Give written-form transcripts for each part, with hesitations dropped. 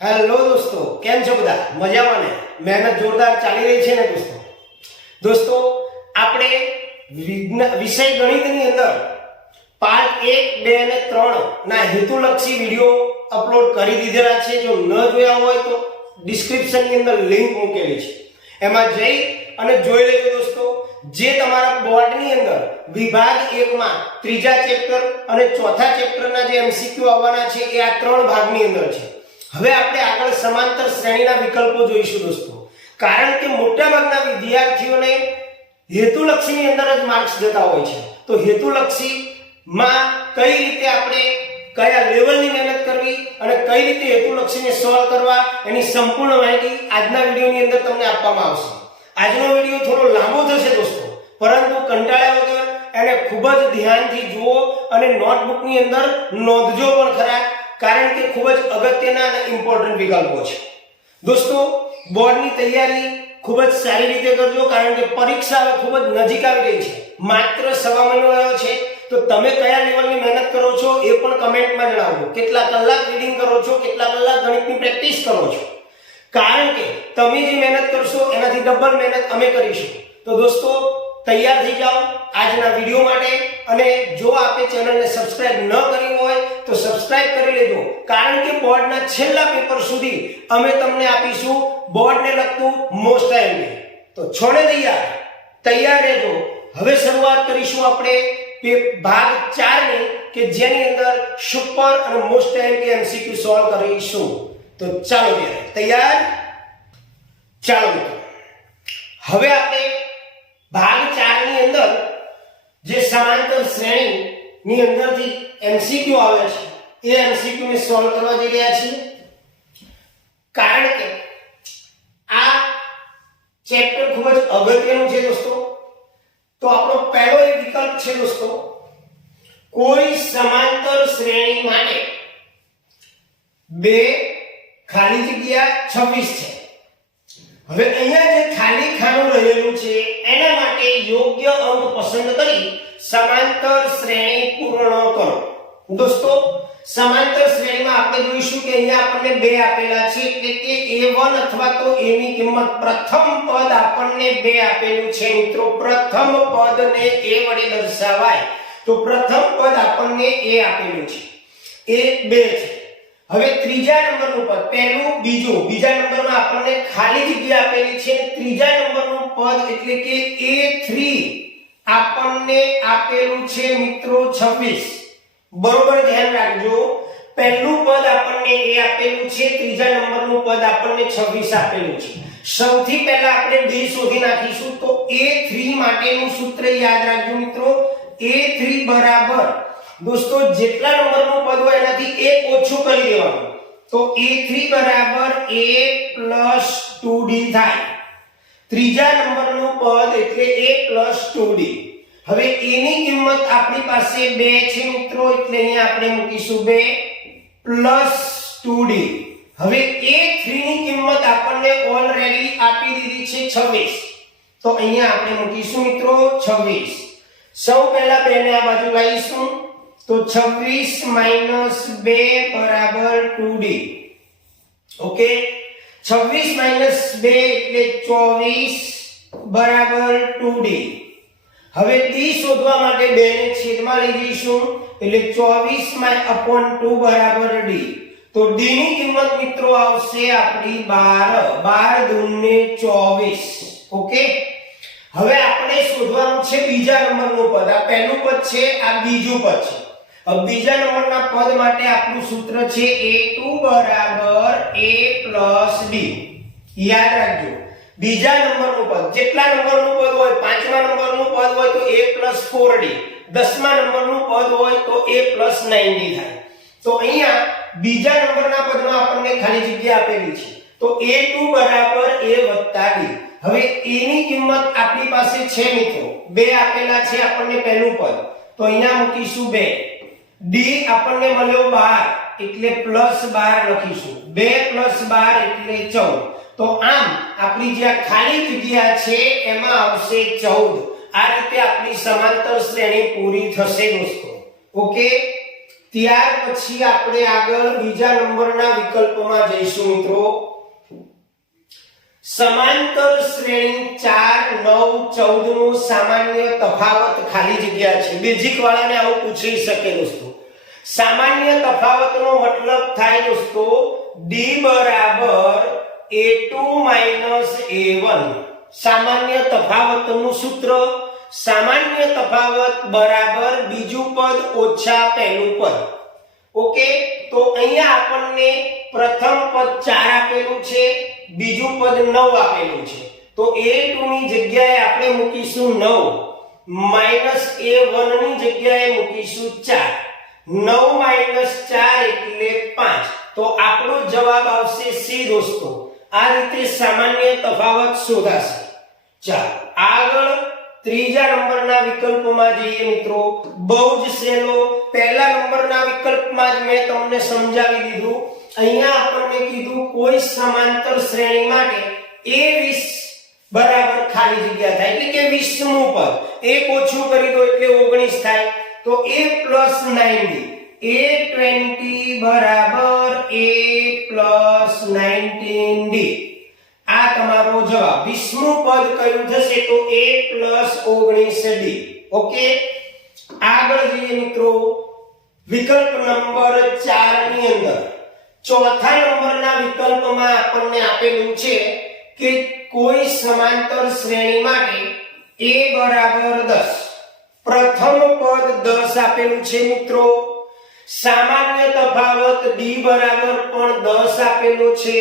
Hello દોસ્તો, કેમ છો બધા? મજામાં ને? મહેનત જોરદાર ચાલી રહી છે ને દોસ્તો? દોસ્તો, આપણે વિષય ગણિતની અંદર પાર્ટ 1, 2 અને 3 ના હેતુલક્ષી વિડિયો અપલોડ કરી દીધેલા છે. જો ન જોયા હોય તો ડિસ્ક્રિપ્શનની અંદર લિંક મૂકેલી છે, એમાં જઈ અને જોઈ લેજો દોસ્તો. જે તમારા બોર્ડની અંદર વિભાગ 1 માં ત્રીજા ચેપ્ટર અને ચોથા ચેપ્ટરના જે એમસીક્યુ આવવાના છે એ આ 3 ભાગની અંદર છે. હવે આપણે આગળ સમાંતર શ્રેણીના વિકલ્પો જોઈશું દોસ્તો, કારણ કે મોટાભાગના વિદ્યાર્થીઓને હેતુલક્ષીની અંદર જ માર્ક્સ જતા હોય છે. તો હેતુલક્ષી માં કઈ રીતે આપણે કયા લેવલની મહેનત કરવી અને કઈ રીતે હેતુલક્ષીને સોલ્વ કરવા એની સંપૂર્ણ માહિતી આજના વિડિયોની અંદર તમને આપવામાં આવશે. આજનો વિડિયો થોડો લાંબો થશે દોસ્તો, પરંતુ કંટાળ્યા વગર એને ખૂબ જ ધ્યાનથી જુઓ અને નોટબુકની અંદર નોંધજો પણ ખરા, કારણ કે ખૂબ જ અગત્યના અને ઇમ્પોર્ટન્ટ વિકલ્પો છે દોસ્તો. બોર્ડની તૈયારી ખૂબ જ સારી રીતે કરજો, કારણ કે પરીક્ષા હવે ખૂબ જ નજીક આવી રહી છે. માત્ર સવા મહિનો રહ્યો છે. તો તમે કયા લેવલની મહેનત કરો છો એ પણ કમેન્ટમાં જણાવો. કેટલા કલાક રીડિંગ કરો છો, કેટલા કલાક ગણિતની પ્રેક્ટિસ કરો છો, કારણ કે તમે જે મહેનત કરશો એનાથી ડબલ મહેનત અમે કરીશું. તો દોસ્તો, તૈયાર થઈ જાઓ આજના વિડિયો માટે. અને જો આપે ચેનલને સબસ્ક્રાઇબ ન કરી હોય તો સબસ્ક્રાઇબ કરી લેજો, કારણ કે બોર્ડના છેલ્લા પેપર સુધી અમે તમને આપીશું બોર્ડને લગતું મોસ્ટ આઈએમપી. તો છોડે તૈયાર રહેજો. હવે શરૂઆત કરીશું આપણે ભાગ 4 ની, કે જેની અંદર સુપર અને મોસ્ટ આઈએમપી એમસીક્યુ સોલ્વ કરીશું. તો ચાલો તૈયાર. ચાલો મિત્રો, હવે આપણે ભાગ 4 ની અંદર જે સમાંતર શ્રેણી ની અંદરથી એમસીક્યુ આવે છે એ એમસીક્યુ ને સોલ્વ કરવા જઈ રહ્યા છીએ. કારણ કે આ ચેપ્ટર ખૂબ જ અગત્યનું છે દોસ્તો. તો આપણો પહેલો એક વિકલ્પ છે દોસ્તો, કોઈ સમાંતર શ્રેણી માટે 2 ખાલી જગ્યા 26 છે. હવે અહીંયા જે ખાલી ખાનું રહેલું છે એના માટે યોગ્ય અંક પસંદ કરી સમાંતર શ્રેણી પૂર્ણ કરો. દોસ્તો, સમાંતર શ્રેણીમાં આપણે જોઈશું કે અહીંયા આપણને 2 આપેલા છે, એટલે કે a1 અથવા તો a ની કિંમત પ્રથમ પદ આપણને 2 આપેલું છે મિત્રો. પ્રથમ પદને a વડે દર્શાવાય તો પ્રથમ પદ આપણને a આપેલું છે, એ 2 છે. હવે ત્રીજા નંબરનું પદ, પહેલું બીજું, બીજા નંબરમાં આપણને ખાલી જગ્યા આપેલી છે. ત્રીજા નંબરનું પદ એટલે કે a3 આપણને આપેલું છે મિત્રો 26. બરોબર ધ્યાન રાખજો. પહેલું પદ આપણને a આપેલું છે, ત્રીજા નંબરનું પદ આપણને 26 આપેલું છે. સૌથી પહેલા આપણે 2 શોધી નાખીશું. તો a3 માટેનું સૂત્ર યાદ રાખજો મિત્રો. a3 બરાબર દોસ્તો જેટલા નંબરનું પદ હોય એનાથી 1 ઓછું કરી દેવાનું. તો a3 બરાબર a + 2d થાય. ત્રીજા નંબરનું પદ એટલે a + 2d. હવે a ની કિંમત આપણી પાસે 2 છે મિત્રો, એટલે અહીંયા આપણે મૂકીશું 2 + 2d. હવે a3 ની કિંમત આપણને ઓલરેડી આપી દીધી છે 26, તો અહીંયા આપણે મૂકીશું મિત્રો 26. સૌ પહેલા 2 ને આ બાજુ લાવીશું, તો 26 - 2 બરાબર 2d. ઓકે, 26 - 2 એટલે 24 બરાબર 2d. હવે d શોધવા માટે 2 ને છેદમાં લઈ જઈશું, એટલે 24/2 બરાબર d. તો d ની કિંમત મિત્રો આવશે આપણી 12. 12 દૂને 24. ઓકે, હવે આપણે શોધવાનું છે બીજા નંબરનું પદ. આ પહેલું પદ છે, આ બીજું પદ છે. હવે બીજા નંબરના પદ માટે આપણું સૂત્ર છે a2 બરાબર a + d. યાદ રાખજો, બીજા નંબરનું પદ, જેટલા નંબરનું પદ હોય, 5મા નંબરનું પદ હોય તો a + 4d, 10મા નંબરનું પદ હોય તો a + 9d થાય. તો અહીંયા બીજા નંબરના પદમાં આપણને ખાલી જગ્યા આપેલી છે, તો a2 બરાબર a + d. હવે a ની કિંમત આપણી પાસે છે મિત્રો 2 આપેલા છે આપણને પહેલું પદ, તો અહીંયા મૂકીશું 2. d આપણને મળ્યો 12, એટલે +12 લખીશું. 2 + 12 એટલે 14. તો આમ આપણી જે ખાલી જગ્યા છે એમાં આવશે 14. આ રીતે આપણી સમાંતર શ્રેણી પૂરી થશે દોસ્તો. ઓકે, ત્યાર પછી આપણે આગળ બીજા નંબરના વિકલ્પમાં જઈશું મિત્રો. સમાંતર શ્રેણી 4 9 14 નો સામાન્ય તફાવત ખાલી જગ્યા છે. બેઝિક વાળાને આવું પૂછી શકે દોસ્તો. સામાન્ય તફાવતનો મતલબ થાય દોસ્તો d બરાબર a2 a1. સામાન્ય તફાવતનું સૂત્ર સામાન્ય તફાવત બરાબર બીજું પદ ઓછા પહેલું પદ. ઓકે, તો અહીંયા આપણને પ્રથમ પદ 4 આપેલું છે, બીજું પદ 9 આપેલું છે. તો a2 ની જગ્યાએ આપણે મૂકીશું 9 માઈનસ a1 ની જગ્યાએ મૂકીશું 4. 9 - 4 એટલે 5. તો આપણો જવાબ આવશે C દોસ્તો. આ રીતે સામાન્ય તફાવત શોધાશે. ચાલો આગળ ત્રીજા નંબરના વિકલ્પમાં જઈએ મિત્રો. બહુ જ સહેલો. પહેલા નંબરના વિકલ્પમાં જ મેં તમને સમજાવી દીધું. અહીંયા આપણને કીધું કોઈ સમાંતર શ્રેણી માટે a20 બરાબર ખાલી જગ્યા થાય એટલે કે 20મું પદ. એક ઓછું કરી દો એટલે 19 થાય. તો a + 9d a20 બરાબર a + 19d. આ તમારો જવાબ. 20મું પદ કયું થશે? તો a + 19d. ઓકે, આગળ જઈએ મિત્રો. વિકલ્પ નંબર 4 ની અંદર ચોથા નંબરના વિકલ્પમાં આપણને આપેલું છે કે કોઈ સમાંતર શ્રેણી માટે a બરાબર 10. પ્રથમ પદ 10 આપેલું છે મિત્રો. સામાન્ય તફાવત d બરાબર પણ 10 આપેલો છે.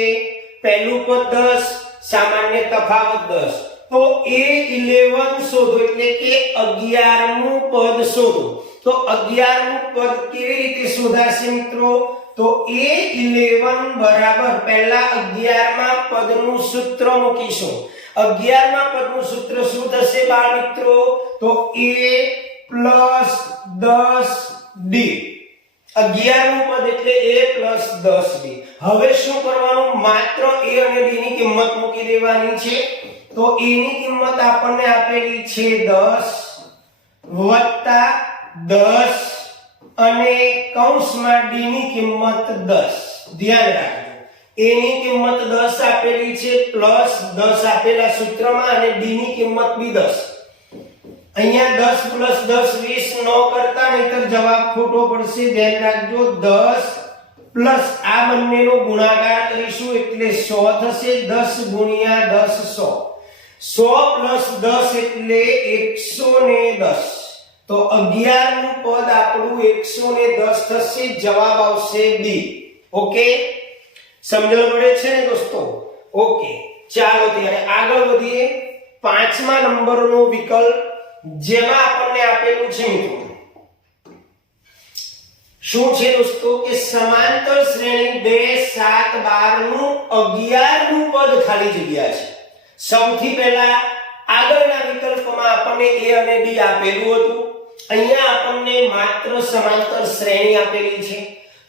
પહેલું પદ 10, સામાન્ય તફાવત 10. તો a11 શોધો એટલે કે 11મું પદ શોધો. તો 11મું પદ કેવી રીતે શોધાશે મિત્રો? તો a11 બરાબર પહેલા 11મા પદનું સૂત્ર મૂકીશું. 11મા પદનું સૂત્ર શું થશે બાળ મિત્રો? તો a + 10d. 11મું પદ એટલે a + 10d. હવે શું કરવાનું? માત્ર a અને d ની કિંમત મૂકી દેવાની છે. તો a ની કિંમત આપણને આપેલી છે 10 + 10 અને કૌંસમાં d ની કિંમત 10. ધ્યાન રાખજો, a ની કિંમત 10 આપેલી છે પ્લસ 10 આપેલા સૂત્રમાં અને d ની કિંમત બી 10. અહીંયા 10 + 10 20 ન કરતા નહીતર જવાબ ખોટો પડશે. ધ્યાન રાખજો. 10 પ્લસ આ બંનેનો ગુણાકાર કરીશું એટલે 100 થશે. 10 × 10 100. 100 + 10 એટલે 110. તો 11મું પદ આપણું 110 થશે. જવાબ આવશે B. ઓકે, સમજણ પડે છે ને દોસ્તો? ઓકે, ચાલો ત્યારે આગળ વધીએ. 5મા નંબરનો વિકલ્પ જેમાં આપણને આપેલું છે મિત્રો શું છે દોસ્તો કે સમાંતર શ્રેણી 2 7 12 નું 11મું પદ ખાલી જગ્યા છે. સૌથી પહેલા આગળના વિકલ્પમાં આપણને a અને d આપેલું હતું. અહીંયા આપણને માત્ર સમાંતર શ્રેણી આપેલી છે.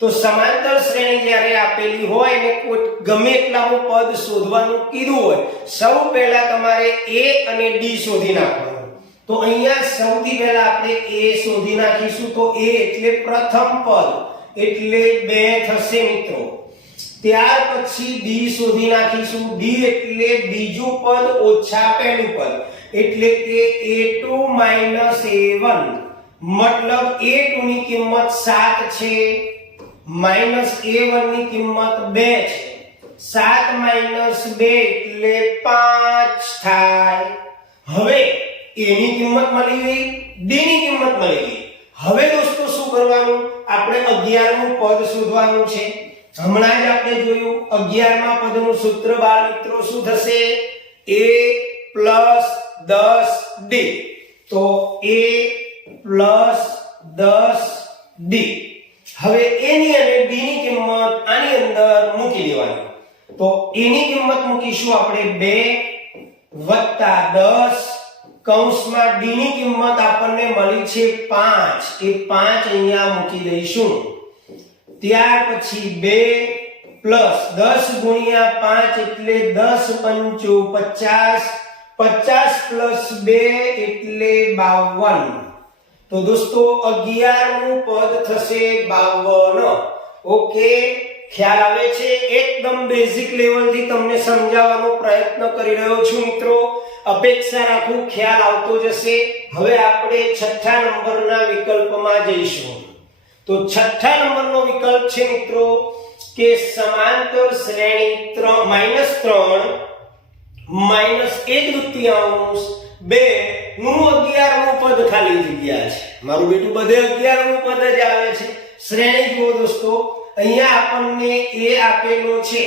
તો સમાંતર શ્રેણી જ્યારે આપેલી હોય ને કોઈ ગમે એટલાનું પદ શોધવાનું કીધું હોય, સૌ પહેલા તમારે a અને d શોધી નાખવાનું. તો અહીંયા સૌથી પહેલા આપણે a શોધી નાખીશું. તો a એટલે પ્રથમ પદ એટલે 2 થશે મિત્રો. ત્યાર પછી d શોધી નાખીશું. d એટલે બીજું પદ ઓછા પહેલું પદ એટલે કે a2 - a1. મતલબ a2 ની કિંમત 7 છે માઈનસ a1 ની કિંમત 2 છે. 7 - 2 એટલે 5 થાય. હવે a ની કિંમત મળી ગઈ, d ની કિંમત મળી ગઈ. હવે દોસ્તો શું કરવાનું? આપણે 11મું પદ શોધવાનું છે. હમણાં જ આપણે જોયું 11મા પદનું સૂત્ર બાળ મિત્રો શું થશે? a + 10d. તો a + 10d. હવે a ની અને d ની કિંમત આની અંદર મૂકી દેવાની. તો a ની કિંમત મૂકીશું આપણે 2 + 10 કૌંસમાં d ની કિંમત આપણને મળી છે 5. એ 5 અહીંયા મૂકી દઈશું. ત્યાર પછી 2 + 10 × 5 એટલે 10 × 5 = 50. 50 + 2 એટલે 52. તો દોસ્તો 11મું પદ થશે 52. ઓકે, ખ્યાલ આવે છે? એકદમ બેઝિક લેવલથી તમને સમજાવવાનો પ્રયત્ન કરી રહ્યો છું મિત્રો. અપેક્ષા રાખું ખ્યાલ આવતો જશે. હવે આપણે છઠ્ઠા નંબરના વિકલ્પમાં જઈશું. તો છઠ્ઠા નંબરનો વિકલ્પ છે મિત્રો કે સમાંતર શ્રેણી -3 -1/2 નું 11મું પદ ખાલી જગ્યા છે. મારું બેટું બધે 11મું પદ જ આવે છે. શ્રેણી જુઓ દોસ્તો, અહીંયા આપણને a આપેલો છે,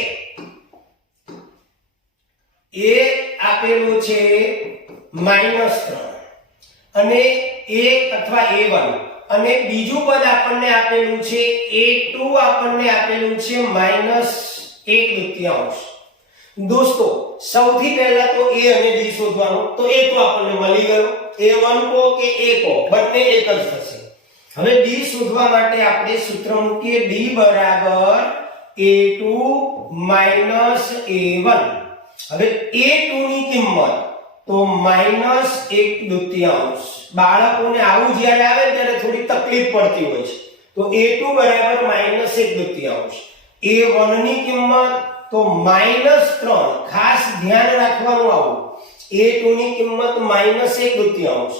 -3 અને a અથવા a1, અને બીજું પદ આપણને આપેલું છે a2, આપણને આપેલું છે -1/2. દોસ્તો સૌથી પહેલા તો a અને b શોધવાનું. તો a તો આપણને મળી ગયો, a1 કો કે a કો બંને એક જ થશે. હવે b શોધવા માટે આપણે સૂત્ર મૂકીએ, b બરાબર a2 a1. હવે a2 ની કિંમત તો -1/2. બાળકોને આવું જ્યારે આવે ત્યારે થોડી તકલીફ પડતી હોય છે. તો a2 બરાબર -1/2. a1 ની કિંમત તો -3. ખાસ ધ્યાન રાખવાનું આવું, a2 ની કિંમત -1/2.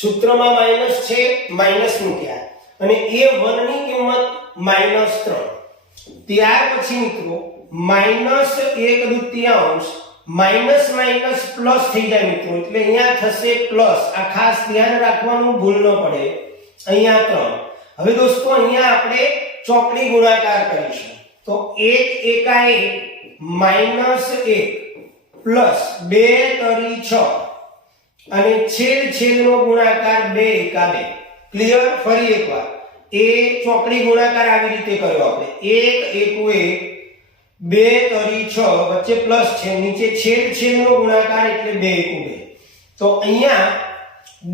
સૂત્રમાં માઈનસ છે, માઈનસ મૂક્યા, અને a1 ની કિંમત -3. ત્યાર પછી મિત્રો -1/2 માઈનસ માઈનસ પ્લસ થઈ જાય મિત્રો, એટલે અહીંયા થશે પ્લસ. આ ખાસ ધ્યાન રાખવાનું, ભૂલ ન પડે. અહીંયા 3. હવે દોસ્તો અહીંયા આપણે ચોકડી ગુણાકાર કરીશું. તો 1 એકા 1 -1 પ્લસ 2 તરી 6 અને છેદનો ગુણાકાર 2 એકા 2. ક્લિયર? ફરી એકવાર એ ચોકડી ગુણાકાર આવી રીતે કર્યો આપણે. 1 એકુ 1 2 તરી 6 વચ્ચે પ્લસ છે, નીચે છેદનો ગુણાકાર એટલે 2 એકુ 2. તો અહીંયા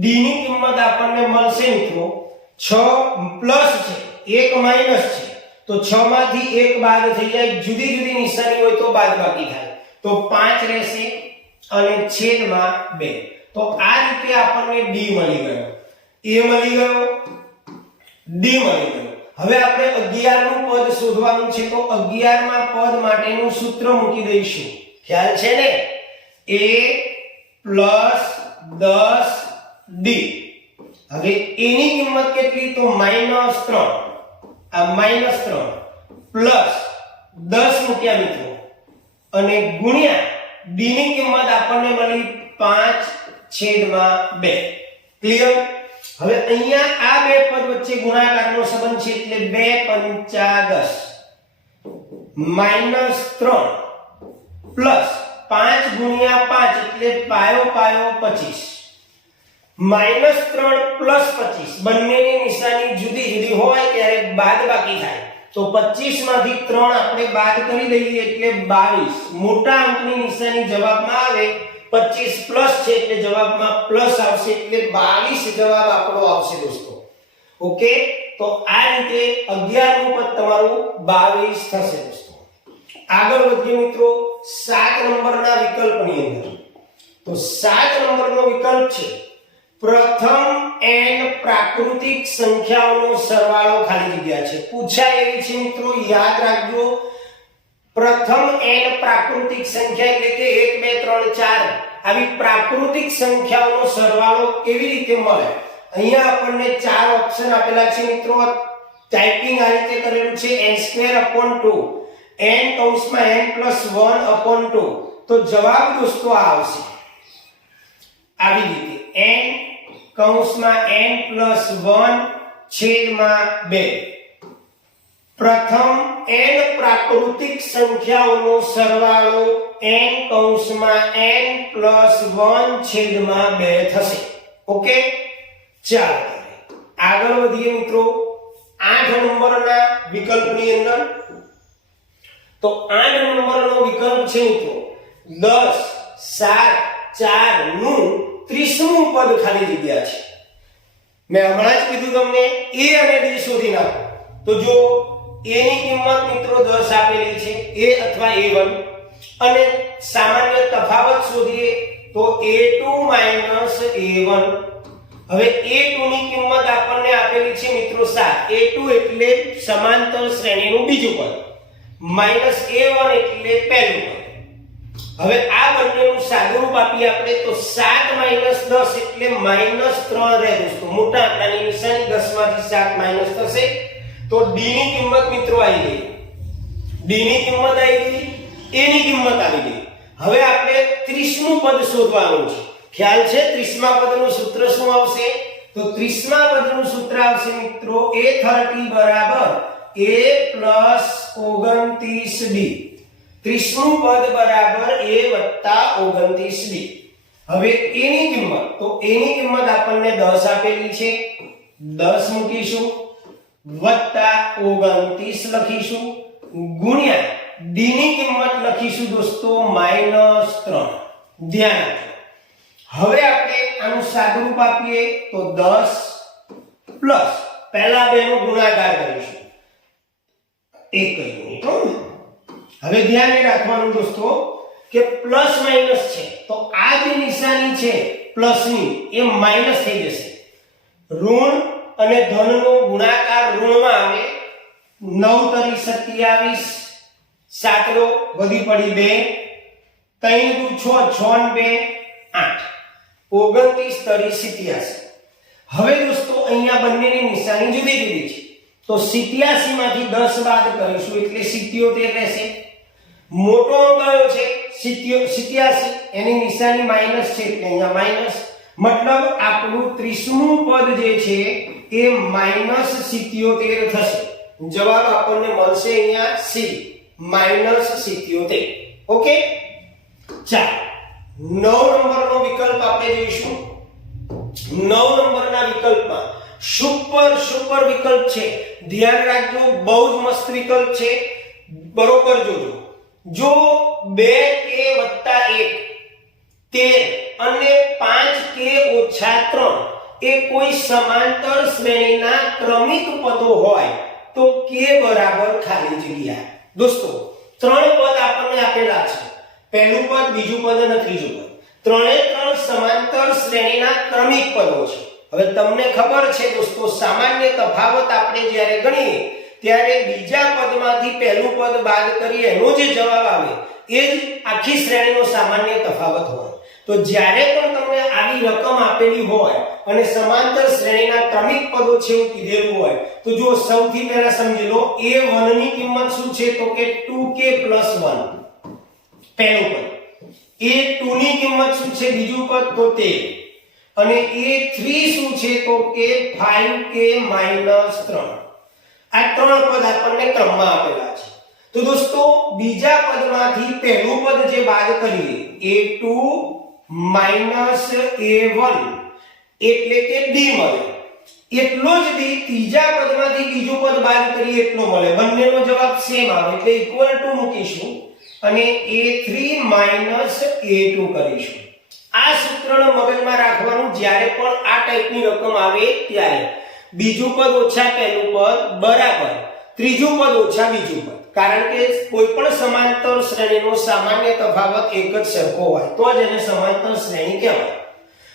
d ની કિંમત આપણને મળશે મિત્રો 6 પ્લસ છે, 1 માઈનસ છે, તો 6 માંથી 1 બાદ થઈ જાય. જુદી જુદી નિશાની હોય તો બાદબાકી થાય. તો 5 રહેશે અને છેદમાં 2. તો આ રીતે આપણને d મળી ગયો, a મળી ગયો, d મળી ગયો. હવે આપણે 11મું પદ શોધવાનું છે. તો 11મા પદ માટેનું સૂત્ર મૂકી દઈશું. ખ્યાલ છે ને? a + 10d. હવે a ની કિંમત કેટલી? તો -3. આ -3 પ્લસ 10 મૂક્યા મિત્રો, અને ગુણ્યા d ની કિંમત આપણને મળી 5/2. ક્લિયર? હવે અહીંયા આ બે પદ વચ્ચે ગુણાકારનો સંબંધ છે, એટલે 2 × 5 = -3 પ્લસ 5 × 5 એટલે પાયો 25. -3 પ્લસ 25 બંનેની નિશાની જુદી જુદી હોય ત્યારે બાદબાકી થાય. તો 25 માંથી 3 આપણે બાદ કરી દઈએ એટલે 22. મોટા અંકની નિશાની જવાબમાં આવે, 25 પ્લસ છે એટલે જવાબમાં પ્લસ આવશે, એટલે 22 જવાબ આપણો આવશે દોસ્તો. ઓકે, તો આ રીતે 11મું પદ તમારું 22 થશે દોસ્તો. આગળ વધીએ મિત્રો 7 નંબરના વિકલ્પની અંદર. તો 7 નંબરનો વિકલ્પ છે પ્રથમ n પ્રાકૃતિક સંખ્યાઓનો સરવાળો ખાલી જગ્યા છે. પૂછાય એવી છે મિત્રો, યાદ રાખજો. પ્રથમ n પ્રાકૃતિક સંખ્યા એટલે કે 1 2 3 4 આવી પ્રાકૃતિક સંખ્યાઓનો સરવાળો કેવી રીતે મળે? અહીંયા આપણને 4 ઓપ્શન આપેલા છે મિત્રો. ટાઈપિંગ આ રીતે કરેલું છે, n²/2, n+1/2. તો જવાબ દોસ્તો આવશે આવી રીતે, n+1/2. પ્રથમ n પ્રાકૃતિક સંખ્યાઓનો સરવાળો n+1/2 થશે. ઓકે, ચાલો આગળ વધીએ મિત્રો 8 નંબરના વિકલ્પની અંદર. તો 8 નંબરનો વિકલ્પ છે મિત્રો 10 7 4 નું 30મું પદ ખાલી જગ્યા છે. મેં હમણાં જ કીધું તમને a અને d શોધી નાખો. તો જો a ની કિંમત મિત્રો 10 આપેલી છે, a અથવા a1, અને સામાન્ય તફાવત શોધીએ તો a2 - a1 હવે a2 ની કિંમત આપણને આપેલી છે મિત્રો 7. a2 એટલે સમાંતર શ્રેણીનું બીજું પદ માઈનસ a1 એટલે પહેલું પદ. હવે આ બંનેનું સાદુરૂપ આપીએ આપણે તો 7 માઈનસ 10 એટલે માઈનસ 3 રહે દોસ્તો. મોટા આંકડાની નિશાની 10 માંથી 7 માઈનસ થશે તો d ની કિંમત મિત્રો આવી ગઈ. d ની કિંમત આવી ગઈ, a ની કિંમત આવી ગઈ. હવે આપણે 30મું પદ શોધવાનું છે. ખ્યાલ છે 30મા પદનું સૂત્ર શું આવશે? તો 30મા પદનું સૂત્ર આવશે મિત્રો a30 બરાબર a + 29d. 30મું પદ બરાબર a + 29d. હવે a ની કિંમત તો a ની કિંમત આપણને 10 આપેલી છે, 10 મૂકીશું વત્તા 29 લખીશું ગુણ્યા d ની કિંમત લખીશું દોસ્તો -3. ધ્યાન રાખજો. હવે આપણે આનું સાદુરૂપ આપીએ તો 10 પ્લસ પહેલા બેનો ગુણાકાર કરીશું. એક જ મિનિટ. હવે ધ્યાન રાખવાનું દોસ્તો કે પ્લસ માઈનસ છે તો આ જે નિશાની છે પ્લસની એ માઈનસ થઈ જશે. ઋણ અને ધનનો ગુણાકાર ઋણમાં આવે. 9 તરી 27 7 વધી પડી 2 3 દુ 6 6 2 8 29 તરી 87. હવે દોસ્તો અહીંયા બંનેની નિશાની જુદી જુદી છે તો 87 માંથી 10 બાદ કરીશું એટલે 77 રહેશે. મોટો અંક કયો છે 87, એની નિશાની માઈનસ છે એટલે અહીંયા માઈનસ. મતલબ આપણું 30મું પદ જે છે એ -77 થશે. જવાબ આપણને મળશે અહીંયા C -77. ઓકે, ચાલો 9 નંબરનો વિકલ્પ આપણે જોઈશું. 9 નંબરના વિકલ્પમાં સુપર વિકલ્પ છે. ધ્યાન રાખજો, બહુ જ મસ્ત વિકલ્પ છે, બરોબર જોજો. જો 2k + 1 13 અને 5k - 3 એ કોઈ સમાંતર શ્રેણીના ક્રમિક પદો હોય તો k બરાબર ખાલી જગ્યા. દોસ્તો 3 પદ આપણને આપેલા છે. પહેલું પદ, બીજું પદ અને ત્રીજું પદ. ત્રણે ત્રણ સમાંતર શ્રેણીના ક્રમિક પદો છે. હવે તમને ખબર છે દોસ્તો, સામાન્ય તફાવત આપણે જ્યારે ગણીએ ત્યારે બીજા પદમાંથી પહેલું પદ બાદ કરીએ એનો જે જવાબ આવે એ જ આખી શ્રેણીનો સામાન્ય તફાવત હોય. તો જ્યારે પણ તમને આવી રકમ આપેલી હોય અને સમાંતર શ્રેણીના ક્રમિક પદો છે એવું કીધેલું હોય તો જો સૌથી પહેલા સમજી લો a1 ની કિંમત શું છે તો કે 2k + 1 પહેલું પદ. a2 ની કિંમત શું છે બીજું પદ તો 13 અને a3 શું છે તો કે 5k - 3. આ ત્રણ પદ આપણને ક્રમમાં આપેલા છે. તો દોસ્તો બીજા પદમાંથી પહેલું પદ જે બાદ કરીએ a2 - a1 એટલે કે d મળે. એટલો જ d ત્રીજા પદમાંથી બીજું પદ બાદ કરીએ એટલો મળે. બંનેનો જવાબ સેમ આવે એટલે ઇક્વલ ટુ મૂકીશું અને a3 - a2 કરીશું. આ સૂત્રને મગજમાં રાખવાનું જ્યારે પણ આ ટાઈપની રકમ આવે ત્યારે. બીજું પદ ઓછા પહેલું પદ બરાબર ત્રીજું પદ ઓછા બીજું પદ. કારણ કે કોઈ પણ સમાંતર શ્રેણીનો સામાન્ય તફાવત એક જ સરખો હોય તો જ એને સમાંતર શ્રેણી કહેવાય.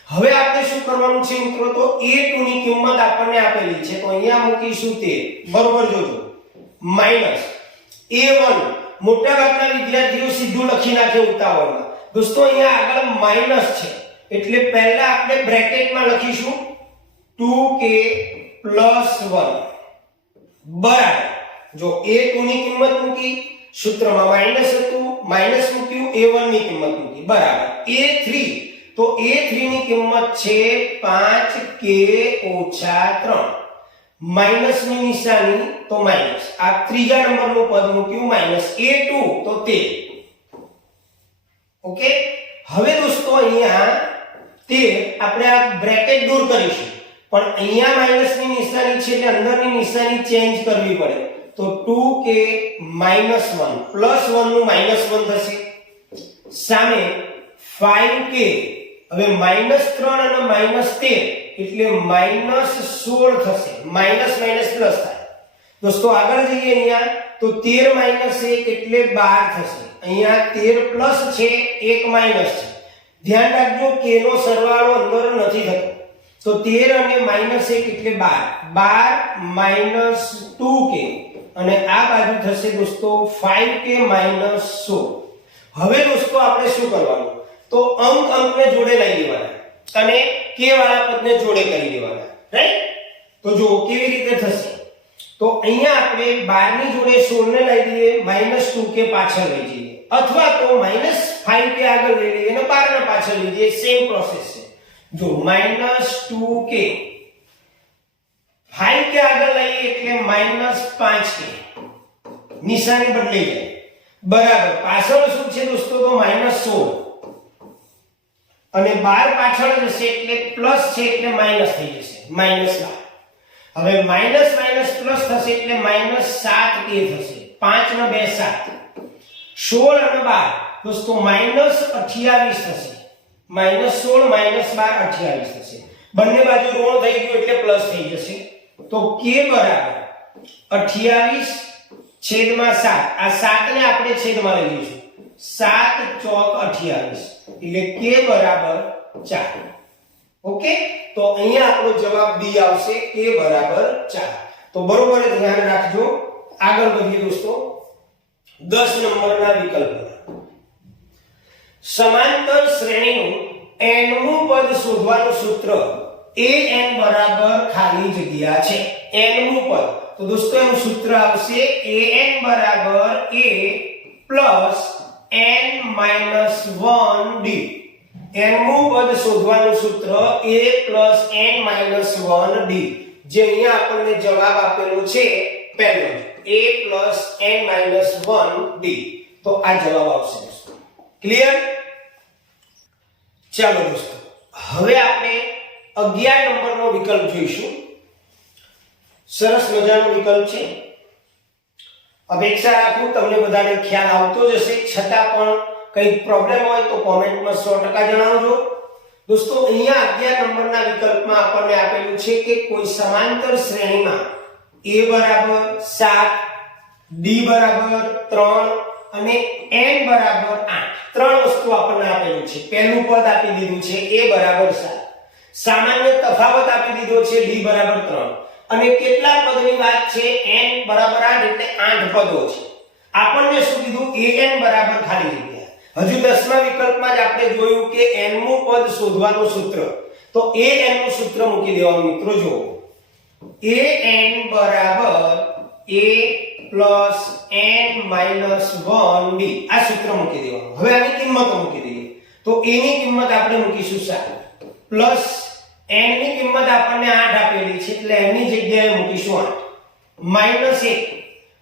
હવે આપણે શું કરવાનું છે મિત્રો તો a2 ની કિંમત આપણને આપેલી છે તો અહીંયા મૂકીશું 13 બરોબર જોજો માઈનસ a1 મોટા ભાગના વિદ્યાર્થીઓ સીધું લખી નાખે ઉતાવળમાં. દોસ્તો અહીંયા આગળ માઈનસ છે એટલે પહેલા આપણે બ્રેકેટમાં લખીશું 2k + 1 બરાબર. જો a2 ની કિંમત મૂકી સૂત્રમાં માઈનસ હતું, માઈનસ મૂક્યું, a1 ની કિંમત મૂકી બરાબર. a3 તો a3 ની કિંમત છે 5k - 3. માઈનસ ની નિશાની તો માઈનસ. આ ત્રીજા નંબરનું પદ મૂક્યું માઈનસ. a2 તો 13. ઓકે, હવે દોસ્તો અહીંયા 13 આપણે આ બ્રેકેટ દૂર કરીશું પણ અહીંયા માઈનસ ની નિશાની છે એટલે અંદરની નિશાની ચેન્જ કરવી પડે. તો 2k - 1 + 1 નું -1 થશે. સામે 5k. હવે -3 અને -13 એટલે -16 થશે. માઈનસ માઈનસ પ્લસ થાય. દોસ્તો આગળ જઈએ અહીંયા તો 13 - 1 એટલે 12 થશે. અહીંયા 13 પ્લસ છે 1 માઈનસ છે. ધ્યાન રાખજો k નો સરવાળો અંદર નથી થતો. તો 13 અને -1 એટલે 12. 12 - 2k અને આ બાજુ થશે દોસ્તો 5k - 16. હવે દોસ્તો આપણે શું કરવાનું? તો અંકને જોડે લઈ લેવાના અને k વાળા પદને જોડે કરી દેવાના, રાઈટ? તો જો કેવી રીતે થશે? તો અહીંયા આપણે 12 ની જોડે 16 ને લઈ લઈએ, -2k પાછળ લઈ જઈએ, અથવા તો -5k આગળ લઈ લઈએ અને 12 ને પાછળ લઈ જઈએ. સેમ પ્રોસેસ છે. જો -2k 5k આગળ લઈએ એટલે -5k, નિશાની બદલાઈ જાય, બરાબર. પાછળ શું છે દોસ્તો? તો -16 અને 12 પાછળ જશે એટલે પ્લસ છે એટલે માઈનસ થઈ જશે, -12. હવે માઈનસ માઈનસ પ્લસ થશે એટલે -7k થશે. 5 ને 2 7, 16 અને 12 દોસ્તો -28 થશે. -16 - 12 28 થશે. બંને બાજુ ઋણ થઈ ગયું એટલે પ્લસ થઈ જશે. તો k બરાબર 28 છેદમાં 7. આ 7 ને આપણે છેદમાં લઈ લઈશું. 7 ચોક 28 એટલે k બરાબર 4. ઓકે, તો અહીંયા આપણો જવાબ B આવશે, k બરાબર 4. તો બરોબર ધ્યાન રાખજો. આગળ વધીએ દોસ્તો 10 નંબરના વિકલ્પમાં. સમાંતર શ્રેણીનું nમું પદ શોધવાનું સૂત્ર an બરાબર ખાલી જગ્યા છે. nમું પદ, તો દોસ્તો એનું સૂત્ર આવશે an બરાબર a plus n minus 1d. nમું પદ શોધવાનું સૂત્ર a plus n minus 1d, જે અહીંયા આપણને જવાબ આપેલો છે પહેલો a plus n minus 1d. તો આ જવાબ આવશે દોસ્તો. ક્લિયર? ચાલો દોસ્તો, હવે આપણે 11 નંબરનો વિકલ્પ જોઈશું. સરસ મજાનો વિકલ્પ છે. અપેક્ષા રાખું તમને બધાને ખ્યાલ આવતો જ હશે, છતાં પણ કંઈ પ્રોબ્લેમ હોય તો કોમેન્ટમાં 100% જણાવજો. દોસ્તો અહીંયા 11 નંબરના વિકલ્પમાં આપણને આપેલું છે કે કોઈ સમાંતર શ્રેણીમાં a બરાબર 7, d બરાબર 3 અને n બરાબર 8 ત્રણ વસ્તુ આપણને આપેલું છે. પહેલું પદ આપી દીધું છે a બરાબર 7, સામાન્ય તફાવત આપી દીધો છે d બરાબર 3 અને કેટલા પદની વાત છે? n બરાબર 8 એટલે 8 પદો છે. આપણને શું કીધું? an બરાબર ખાલી જગ્યા. હજુ 10મા વિકલ્પમાં જ આપણે જોયું કે nમું પદ શોધવાનું સૂત્ર. તો an નું સૂત્ર મૂકી દેવાનું મિત્રો. જો an બરાબર a plus n minus 1d, આ સૂત્ર મૂકી દેવાનું. હવે આની કિંમતો મૂકી દઈએ. તો a ની કિંમત આપણે મૂકીશું 7 પ્લસ n ની કિંમત આપણને 8 આપેલી છે એટલે n ની જગ્યાએ મૂકીશું 8 માઈનસ 1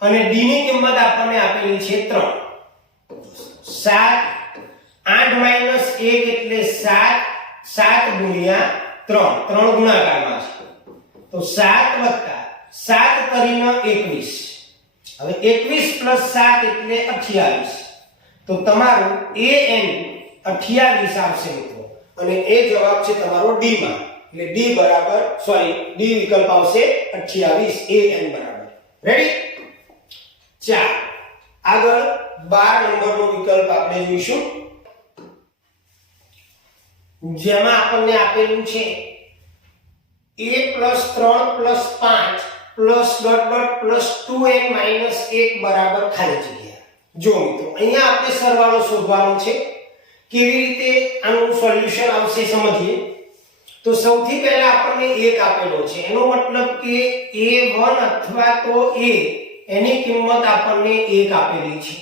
અને d ની કિંમત આપણને આપેલી છે 3. 7 8 માઈનસ 1 એટલે 7, 7 ગુણ્યા 3, 3 ગુણાકારમાં છે. તો 7 વત્તા 7 કરીને 21. હવે 21 પ્લસ 7 એટલે 28. તો તમારું an 28 આવશે મિત્રો અને એ જવાબ છે તમારો d માં. એટલે d બરાબર d વિકલ્પ આવશે 28, an બરાબર. રેડી? ચાલો આગળ 12 નંબરનો વિકલ્પ આપણે જોઈશું, જેમાં આપણને આપેલું છે a plus 3 plus 5 plus dot dot plus 2n minus 1 બરાબર ખાલી જગ્યા. જો મિત્રો અહીંયા આપણે સરવાળો શોધવાનો છે. કેવી રીતે આનું સોલ્યુશન આવશે સમજીએ. તો સૌથી પહેલા આપણને 1 આપેલો છે, એનો મતલબ કે a1 અથવા તો a એની કિંમત આપણને 1 આપેલી છે.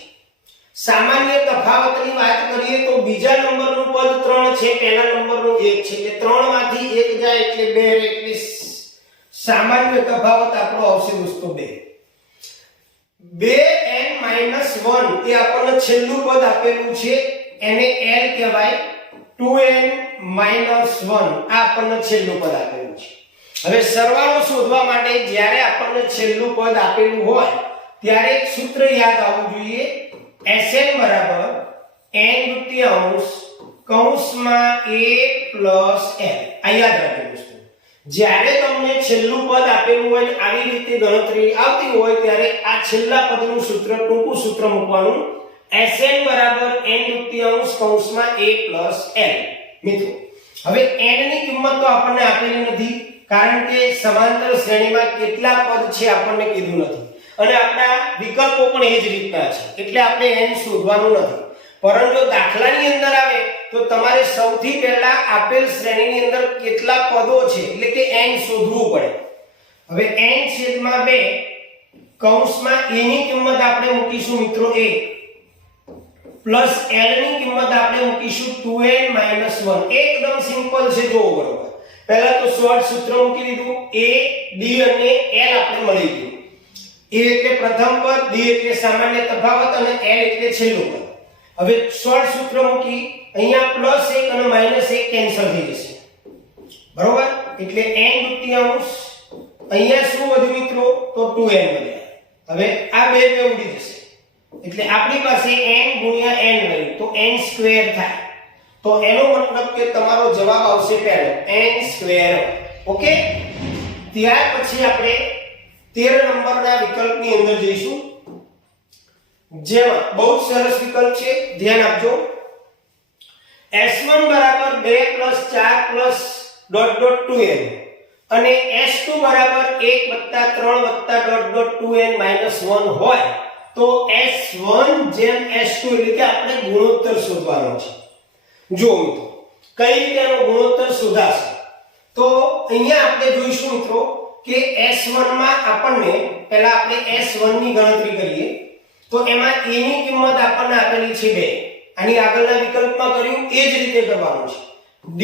સામાન્ય તફાવતની વાત કરીએ તો બીજા નંબરનું પદ 3 છે, પહેલા નંબરનું 1 છે, એટલે 3 માંથી 1 જાય એટલે 2, એટલે સામાન્ય તફાવત આપણો આવશે દોસ્તો 2. 2n માઈનસ 1 એ આપણને છેલ્લું પદ આપેલું છે, એને l કહેવાય. 2n માઈનસ 1 આ આપણને છેલ્લું પદ આપેલું છે. હવે સરવાળો શોધવા માટે જ્યારે આપણને છેલ્લું પદ આપેલું હોય ત્યારે એક સૂત્ર યાદ આવવું જોઈએ. Sn બરાબર n દુત્યાંશ કૌંસમાં a પ્લસ l. આ યાદ રાખજો દોસ્તો. જ્યારે તમને છેલ્લું પદ આપેલું હોય આવી રીતે ગણતરી આવતી હોય ત્યારે આ છેલ્લા પદનું સૂત્ર, ટૂંકું સૂત્ર મૂકવાનું. Sn બરાબર n દુત્યાંશ કૌંસમાં a પ્લસ l. મિત્રો હવે n ની કિંમત તો આપણને આપેલી નથી, કારણ કે સમાંતર શ્રેણીમાં કેટલા પદ છે આપણને કીધું નથી અને આપણા વિકલ્પો પણ એ જ રીતના છે, એટલે આપણે n શોધવાનું નથી. પરંતુ દાખલાની અંદર આવે તો તમારે સૌથી પહેલા આપેલ શ્રેણીની અંદર કેટલા પદો છે એટલે કે n શોધવું પડે. હવે n/2 કૌંસમાં a ની કિંમત આપણે મૂકીશું મિત્રો 1 પ્લસ l ની કિંમત આપણે મૂકીશું 2n - 1. એકદમ સિમ્પલ છે, જોવો બરોબર. પહેલા તો શોર્ટ સૂત્ર મૂકી દીધું, a d અને l આપણે મળી ગયું. a એટલે પ્રથમ પદ, d એટલે સામાન્ય તફાવત અને l એટલે છેલ્લું પદ. હવે શોર્ટ સૂત્ર મૂકી અહીંયા +1 અને -1 કેન્સલ થઈ જશે, બરોબર. એટલે n/2 અહીંયા શું વધ્યું મિત્રો? તો 2n વધ્યા. હવે આ બે ઉડી જશે એટલે આપણી પાસે n ગુણ્યા n રહ્યું તો n² થાય. તો એનો મતલબ કે તમારો જવાબ આવશે પહેલો n². ઓકે. ત્યાર પછી આપણે 13 નંબરના વિકલ્પની અંદર જઈશું, જેમાં બહુ સરસ વિકલ્પ છે, ધ્યાન આપજો. s1 બરાબર 2 + 4 + ... 2n અને s2 બરાબર 1 + 3 + ... 2n - 1 હોય તો s1 જેમ s2 એટલે કે આપણે ગુણોત્તર શોધવાનો છે. જો મિત્રો કઈ રીતે એનો ગુણોત્તર શોધાશે તો અહીંયા આપણે જોઈશું મિત્રો કે s1 માં આપણને પહેલા આપણે s1 ની ગણતરી કરીએ તો એમાં a ની કિંમત આપણને આપેલી છે 2. આની આગળના વિકલ્પમાં કર્યું એ જ રીતે કરવાનું છે. d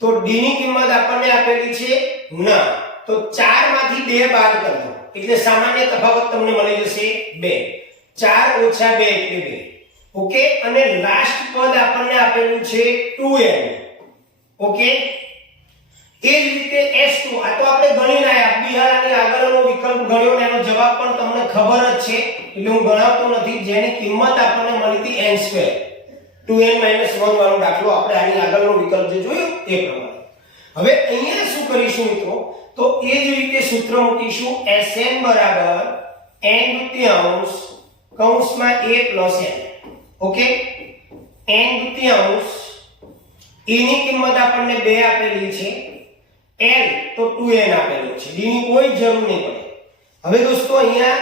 તો d ની કિંમત આપણને આપેલી છે 9, તો 4 માંથી 2 બાદ કરજો એટલે સામાન્ય તફાવત તમને મળી જશે 2. 4 - 2 એટલે 2. ઓકે. અને લાસ્ટ પદ આપણને આપેલું છે 2n. ઓકે. એ જ રીતે s2 આ તો આપણે ગણી રહ્યા, બિહારની આગળનો વિકલ્પ ગણ્યો ને એનો જવાબ પણ તમને ખબર જ છે એટલે હું ગણાવતો નથી. જેની કિંમત આપણને મળી હતી n², 2n - 1 વાળો દાખલો આપણે આની આગળનો વિકલ્પ જે જોયો એ પ્રમાણે. હવે અહીંયા શું કરીશું મિત્રો તો એ જ રીતે સૂત્ર મૂકીશું sn બરાબર n/2 કૌંસમાં a + n. Okay. n/2 a ની કિંમત આપણને 2 આપેલી છે, l તો 2n આપેલું છે, d ની કોઈ જરૂર નહીં પડે. હવે દોસ્તો અહીંયા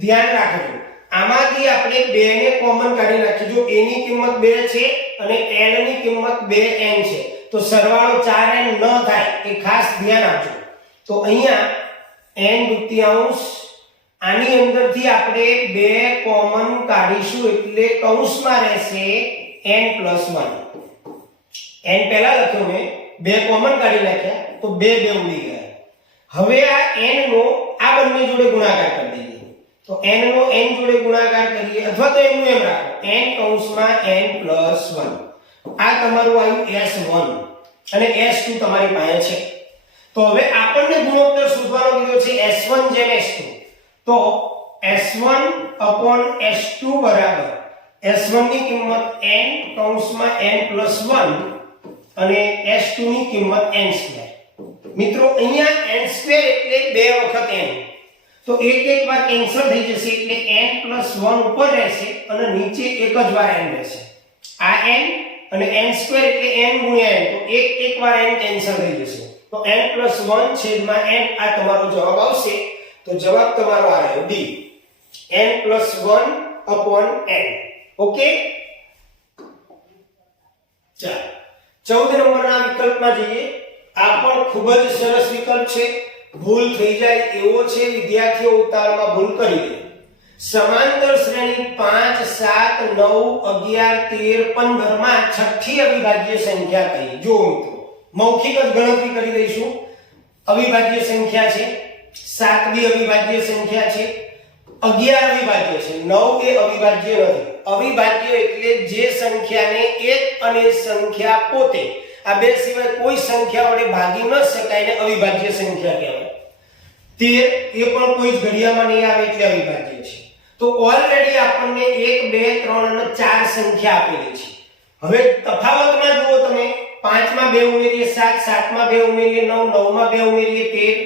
ધ્યાન રાખજો, આમાંથી આપણે 2 ને કોમન કાઢી નાખીએ. જો a ની કિંમત 2 છે અને l ની કિંમત 2n છે તો સરવાળો 4n ન થાય, એ ખાસ ધ્યાન આપજો. તો અહીંયા n/2 આની અંદરથી આપણે 2 કોમન કાઢીશું એટલે કૌંસમાં રહેશે n + 1. n પહેલા લખ્યો મેં, 2 કોમન કાઢી નાખ્યા તો 2 ઉડી ગયા. હવે આ n નો આ બંને જોડે ગુણાકાર કરી દઈએ. તો n નો n જોડે ગુણાકાર કરીએ અથવા તો એનું એમ રાખો n કૌંસમાં n + 1. આ તમારું આવ્યું s1 અને s2 તમારી પાસે છે. તો હવે આપણને ગુણોત્તર શોધવાનો કીધો છે s1 જેમ s2. તો s1/s2 બરાબર s1 ની કિંમત n કૌંસમાં n + 1 અને s2 ની કિંમત n². મિત્રો અહીંયા n² એટલે 2 વખત n, તો એક વાર કેન્સલ થઈ જશે એટલે n + 1 ઉપર રહેશે અને નીચે એક જ વાર n રહેશે. આ n અને n² એટલે n ગુણ્યા n, તો એક વાર n કેન્સલ થઈ જશે તો n + 1/n આ તમારો જવાબ આવશે. તો જવાબ તમારો આ રહ્યો d, n + 1/n. ઓકે. ચાલો 14 નંબરના વિકલ્પમાં જઈએ. આ પણ ખૂબ જ સરસ વિકલ્પ છે, ભૂલ થઈ જાય એવો છે, વિદ્યાર્થીઓ ઉતાવળમાં ભૂલ કરી દે. સમાંતર શ્રેણી 5 7 9 11 13 15 માં છઠ્ઠી અવિભાજ્ય સંખ્યા કઈ? જો મિત્રો મૌખિક જ ગણતરી કરી દઈશું. અવિભાજ્ય સંખ્યા છે, 7 બી અવિભાજ્ય સંખ્યા છે, 11 અવિભાજ્ય છે, 9 એ અવિભાજ્ય નથી. અવિભાજ્ય એટલે જે સંખ્યાને એક અને સંખ્યા પોતે આ બે સિવાય કોઈ સંખ્યા વડે ભાગી ન શકાય ને અવિભાજ્ય સંખ્યા કહેવાય. 13 એ પણ કોઈ જ ઘડિયામાં નહીં આવે એટલે અવિભાજ્ય છે. તો ઓલરેડી આપણને 1 2 3 અને 4 સંખ્યા આપેલી છે. હવે તફાવતમાં જુઓ તમે, 5 માં 2 ઉમેરીએ 7, 7 માં 2 ઉમેરીએ 9, 9 માં 2 ઉમેરીએ 13,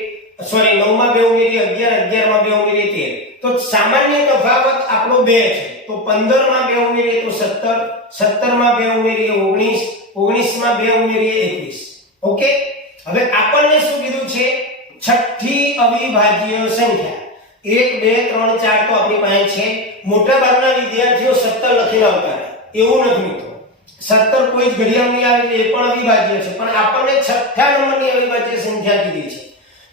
સોરી 9 માં 2 ઉમેરીએ 11, 11 માં 2 ઉમેરીએ 13. તો સામાન્ય તફાવત આપણો 2 છે. તો 15 માં 2 ઉમેરીએ તો 17, 17 માં 2 ઉમેરીએ 19, 19 માં 2 ઉમેરીએ 21. ઓકે, હવે આપણને શું કીધું છે? છઠ્ઠી અવિભાજ્ય સંખ્યા 1 2 3 4 તો આપણી પાસે છે. મોટા ભાગના વિદ્યાર્થીઓ 17 લખીને આવતા રહે, એવું નથી મિત્રો. 17 કોઈ જ ઘડિયાળ નહીં આવે એટલે એ પણ અવિભાજ્ય છે, પણ આપણને છઠ્ઠા નંબરની અવિભાજ્ય સંખ્યા કીધી છે.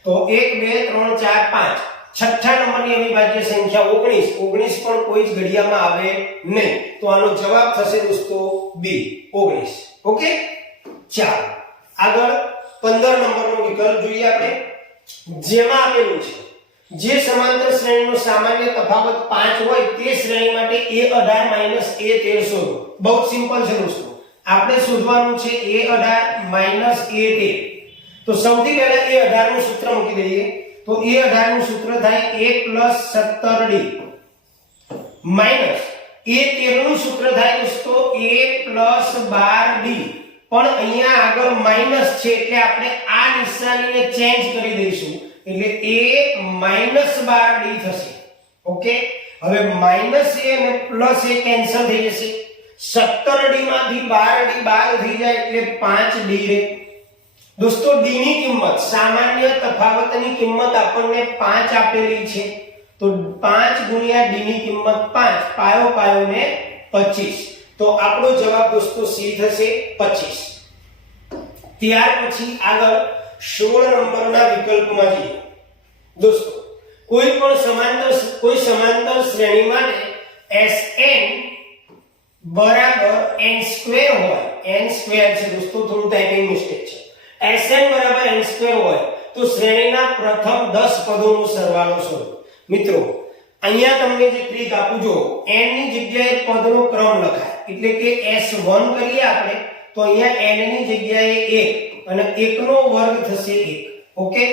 તો 1 2 3 4 5 છઠ્ઠા નંબરની અવિભાજ્ય સંખ્યા 19. 19 પણ કોઈ જ ઘડિયાળમાં આવે નહીં, તો આનો જવાબ થશે દોસ્તો બી 19. ઓકે, ચાલો આગળ 15 નંબરનો વિકલ્પ જોઈએ આપણે, જેમાં આપેલું છે જે સમાંતર શ્રેણીનો સામાન્ય તફાવત 5 હોય તે શ્રેણી માટે a18 a13 શોધો. બહુ સિમ્પલ છે દોસ્તો, આપણે શોધવાનું છે a18 a13. તો સૌથી પહેલા a18 નું સૂત્ર મૂકી દઈએ. તો a18 નું સૂત્ર થાય a 17d માઈનસ a13 નું સૂત્ર થાય દોસ્તો a 12d. પણ અહીંયા આગળ માઈનસ છે એટલે આપણે આ નિશાનીને ચેન્જ કરી દઈશું એટલે a 12d થશે. ઓકે, હવે માઈનસ a અને પ્લસ a કેન્સલ થઈ જશે. 17d માંથી 12d બાદ થઈ જાય એટલે 5d રહે. દોસ્તો d ની કિંમત, સામાન્ય તફાવતની કિંમત આપણને 5 આપેલી છે, તો 5 ગુણ્યા d ની કિંમત 5, પાયો પાયો ને 25. તો આપણો જવાબ દોસ્તો c થશે 25. ત્યાર પછી આગળ 16 નંબરના વિકલ્પમાં જઈએ. દોસ્તો કોઈ સમાંતર શ્રેણી માટે Sn બરાબર n² હોય, n² છે દોસ્તો, થોડું ટાઈપિંગ મિસ્ટેક છે. Sn બરાબર n² હોય તો શ્રેણીના પ્રથમ 10 પદોનો સરવાળો શોધો. મિત્રો અહીંયા તમને જે ટ્રીક આપું જો, n ની જગ્યાએ પદનો ક્રમ લખાય એટલે કે S1 કરીએ આપણે તો અહીંયા n ની જગ્યાએ 1 અને 1 નો વર્ગ થશે 1. ઓકે,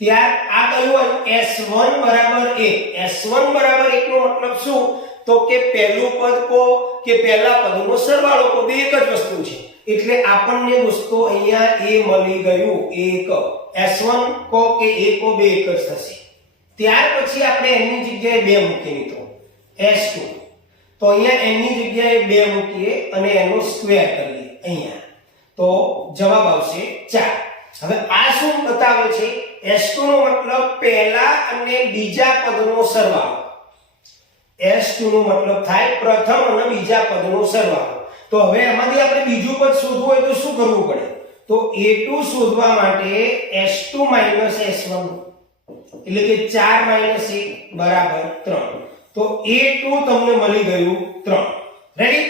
ત્યાર આ કયું S1 બરાબર 1. S1 બરાબર 1 નો મતલબ શું? તો કે પહેલું પદ કો કે પહેલા પદનો સરવાળો કો, બે એક જ વસ્તુ છે. એટલે આપણને દોસ્તો અહીંયા a મળી ગયું 1. S1 કો કે a કો બે એક જ થશે. ત્યાર પછી આપણે n ની જગ્યાએ 2 મૂકીએ મિત્રો, S2. તો અહીંયા n ની જગ્યાએ 2 મૂકીએ અને એનો સ્ક્વેર કરીએ અહીંયા, તો જવાબ આવશે 4. હવે આ શું બતાવે છે? S2 નો મતલબ પહેલા અને બીજા પદનો સરવાળો. S2 નો મતલબ થાય પ્રથમ અને બીજા પદનો સરવાળો. તો હવે એમાંથી આપણે બીજું પદ શોધવું હોય તો શું કરવું પડે? તો a2 શોધવા માટે S2 S1 એટલે કે 4 - 1 બરાબર 3. તો a2 તમને મળી ગયું 3. રેડી?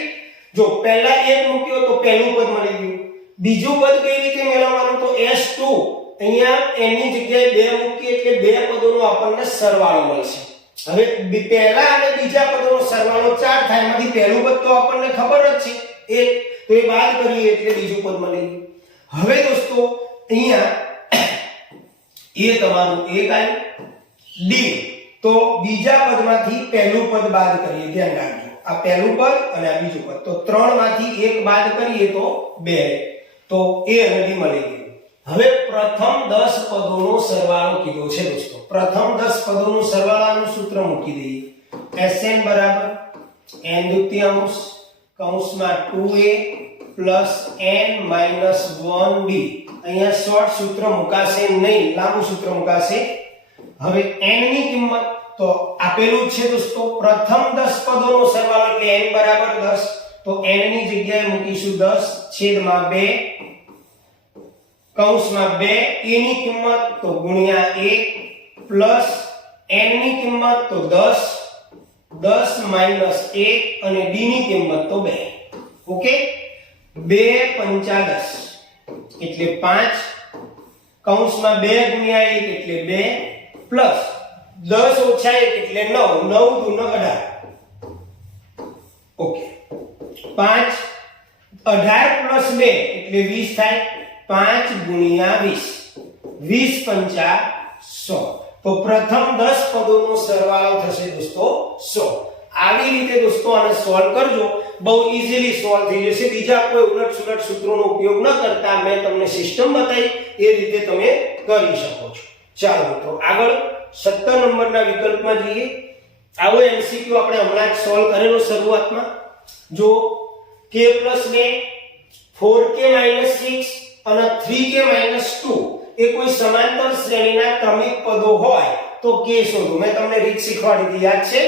જો પહેલા 1 મૂક્યો તો પહેલું પદ મળી ગયું. બીજું પદ કઈ રીતે મેળવવાનું? તો S2 અહીંયા n ની જગ્યાએ 2 મૂકીએ એટલે બે પદોનો આપણને સરવાળો મળશે. હવે પહેલા અને બીજા પદોનો સરવાળો 4 થાય, એમાંથી પહેલું પદ તો આપણને ખબર જ છે 1, તો એ બાદ કરીએ એટલે બીજું પદ મળી ગયું. હવે દોસ્તો અહીંયા એ તમારું 1 આવ્યું, d તો બીજા પદમાંથી પહેલું પદ બાદ કરીએ, ધ્યાન રાખજો આ પહેલું પદ અને આ બીજું પદ, તો 3 માંથી 1 બાદ કરીએ તો 2, તો a અને d મળી ગયું. હવે પ્રથમ 10 પદોનો સરવાળો કીધો છે દોસ્તો. પ્રથમ 10 પદોનો સરવાળાનું સૂત્ર મૂકી દઈએ. Sn બરાબર n દુત્યાંશ કૌંસમાં 2a plus n minus 1b. અહીંયા શોર્ટ સૂત્ર મુકાશે નહીં, લાંબુ સૂત્ર મુકાશે. હવે n ની કિંમત તો આપેલું છે દોસ્તો, પ્રથમ 10 પદોનો સરવાળો એટલે n બરાબર 10, તો n ની જગ્યાએ મૂકીશું 10/2 કૌંસમાં 2, a ની કિંમત તો ગુણ્યા 1 પ્લસ n ની કિંમત તો 10, 10 માઈનસ 1 અને d ની કિંમત તો 2. ઓકે, 2 × 5 = 10 એટલે 5 કૌંસમાં 2 ગુણ્યા 1 એટલે 2 પ્લસ 10 ઓછા 1 એટલે 9, 9 × 18. ઓકે, 5 18 પ્લસ 2 એટલે 20 થાય, 5 ગુણ્યા 20, 20 × 5 = 100. તો પ્રથમ 10 પદોનો સરવાળો થશે દોસ્તો 100. આવી રીતે દોસ્તો આને સોલ્વ કરજો, બહુ ઈઝીલી સોલ્વ થઈ જશે. બીજા કોઈ ઉલટ સુલટ સૂત્રોનો ઉપયોગ ન કરતા મેં તમને સિસ્ટમ બતાવી એ રીતે તમે કરી શકો છો. ચાલો મિત્રો આગળ 17 નંબરના વિકલ્પમાં જઈએ. આવો MCQ આપણે હમણાં જ સોલ્વ કરેલો શરૂઆતમાં. જો k + 2 4k - 6 અને 3k - 2 એ કોઈ સમાંતર શ્રેણીના ક્રમિક પદો હોય તો k શોધો. મેં તમને રીત શીખવાડી હતી, યાદ છે?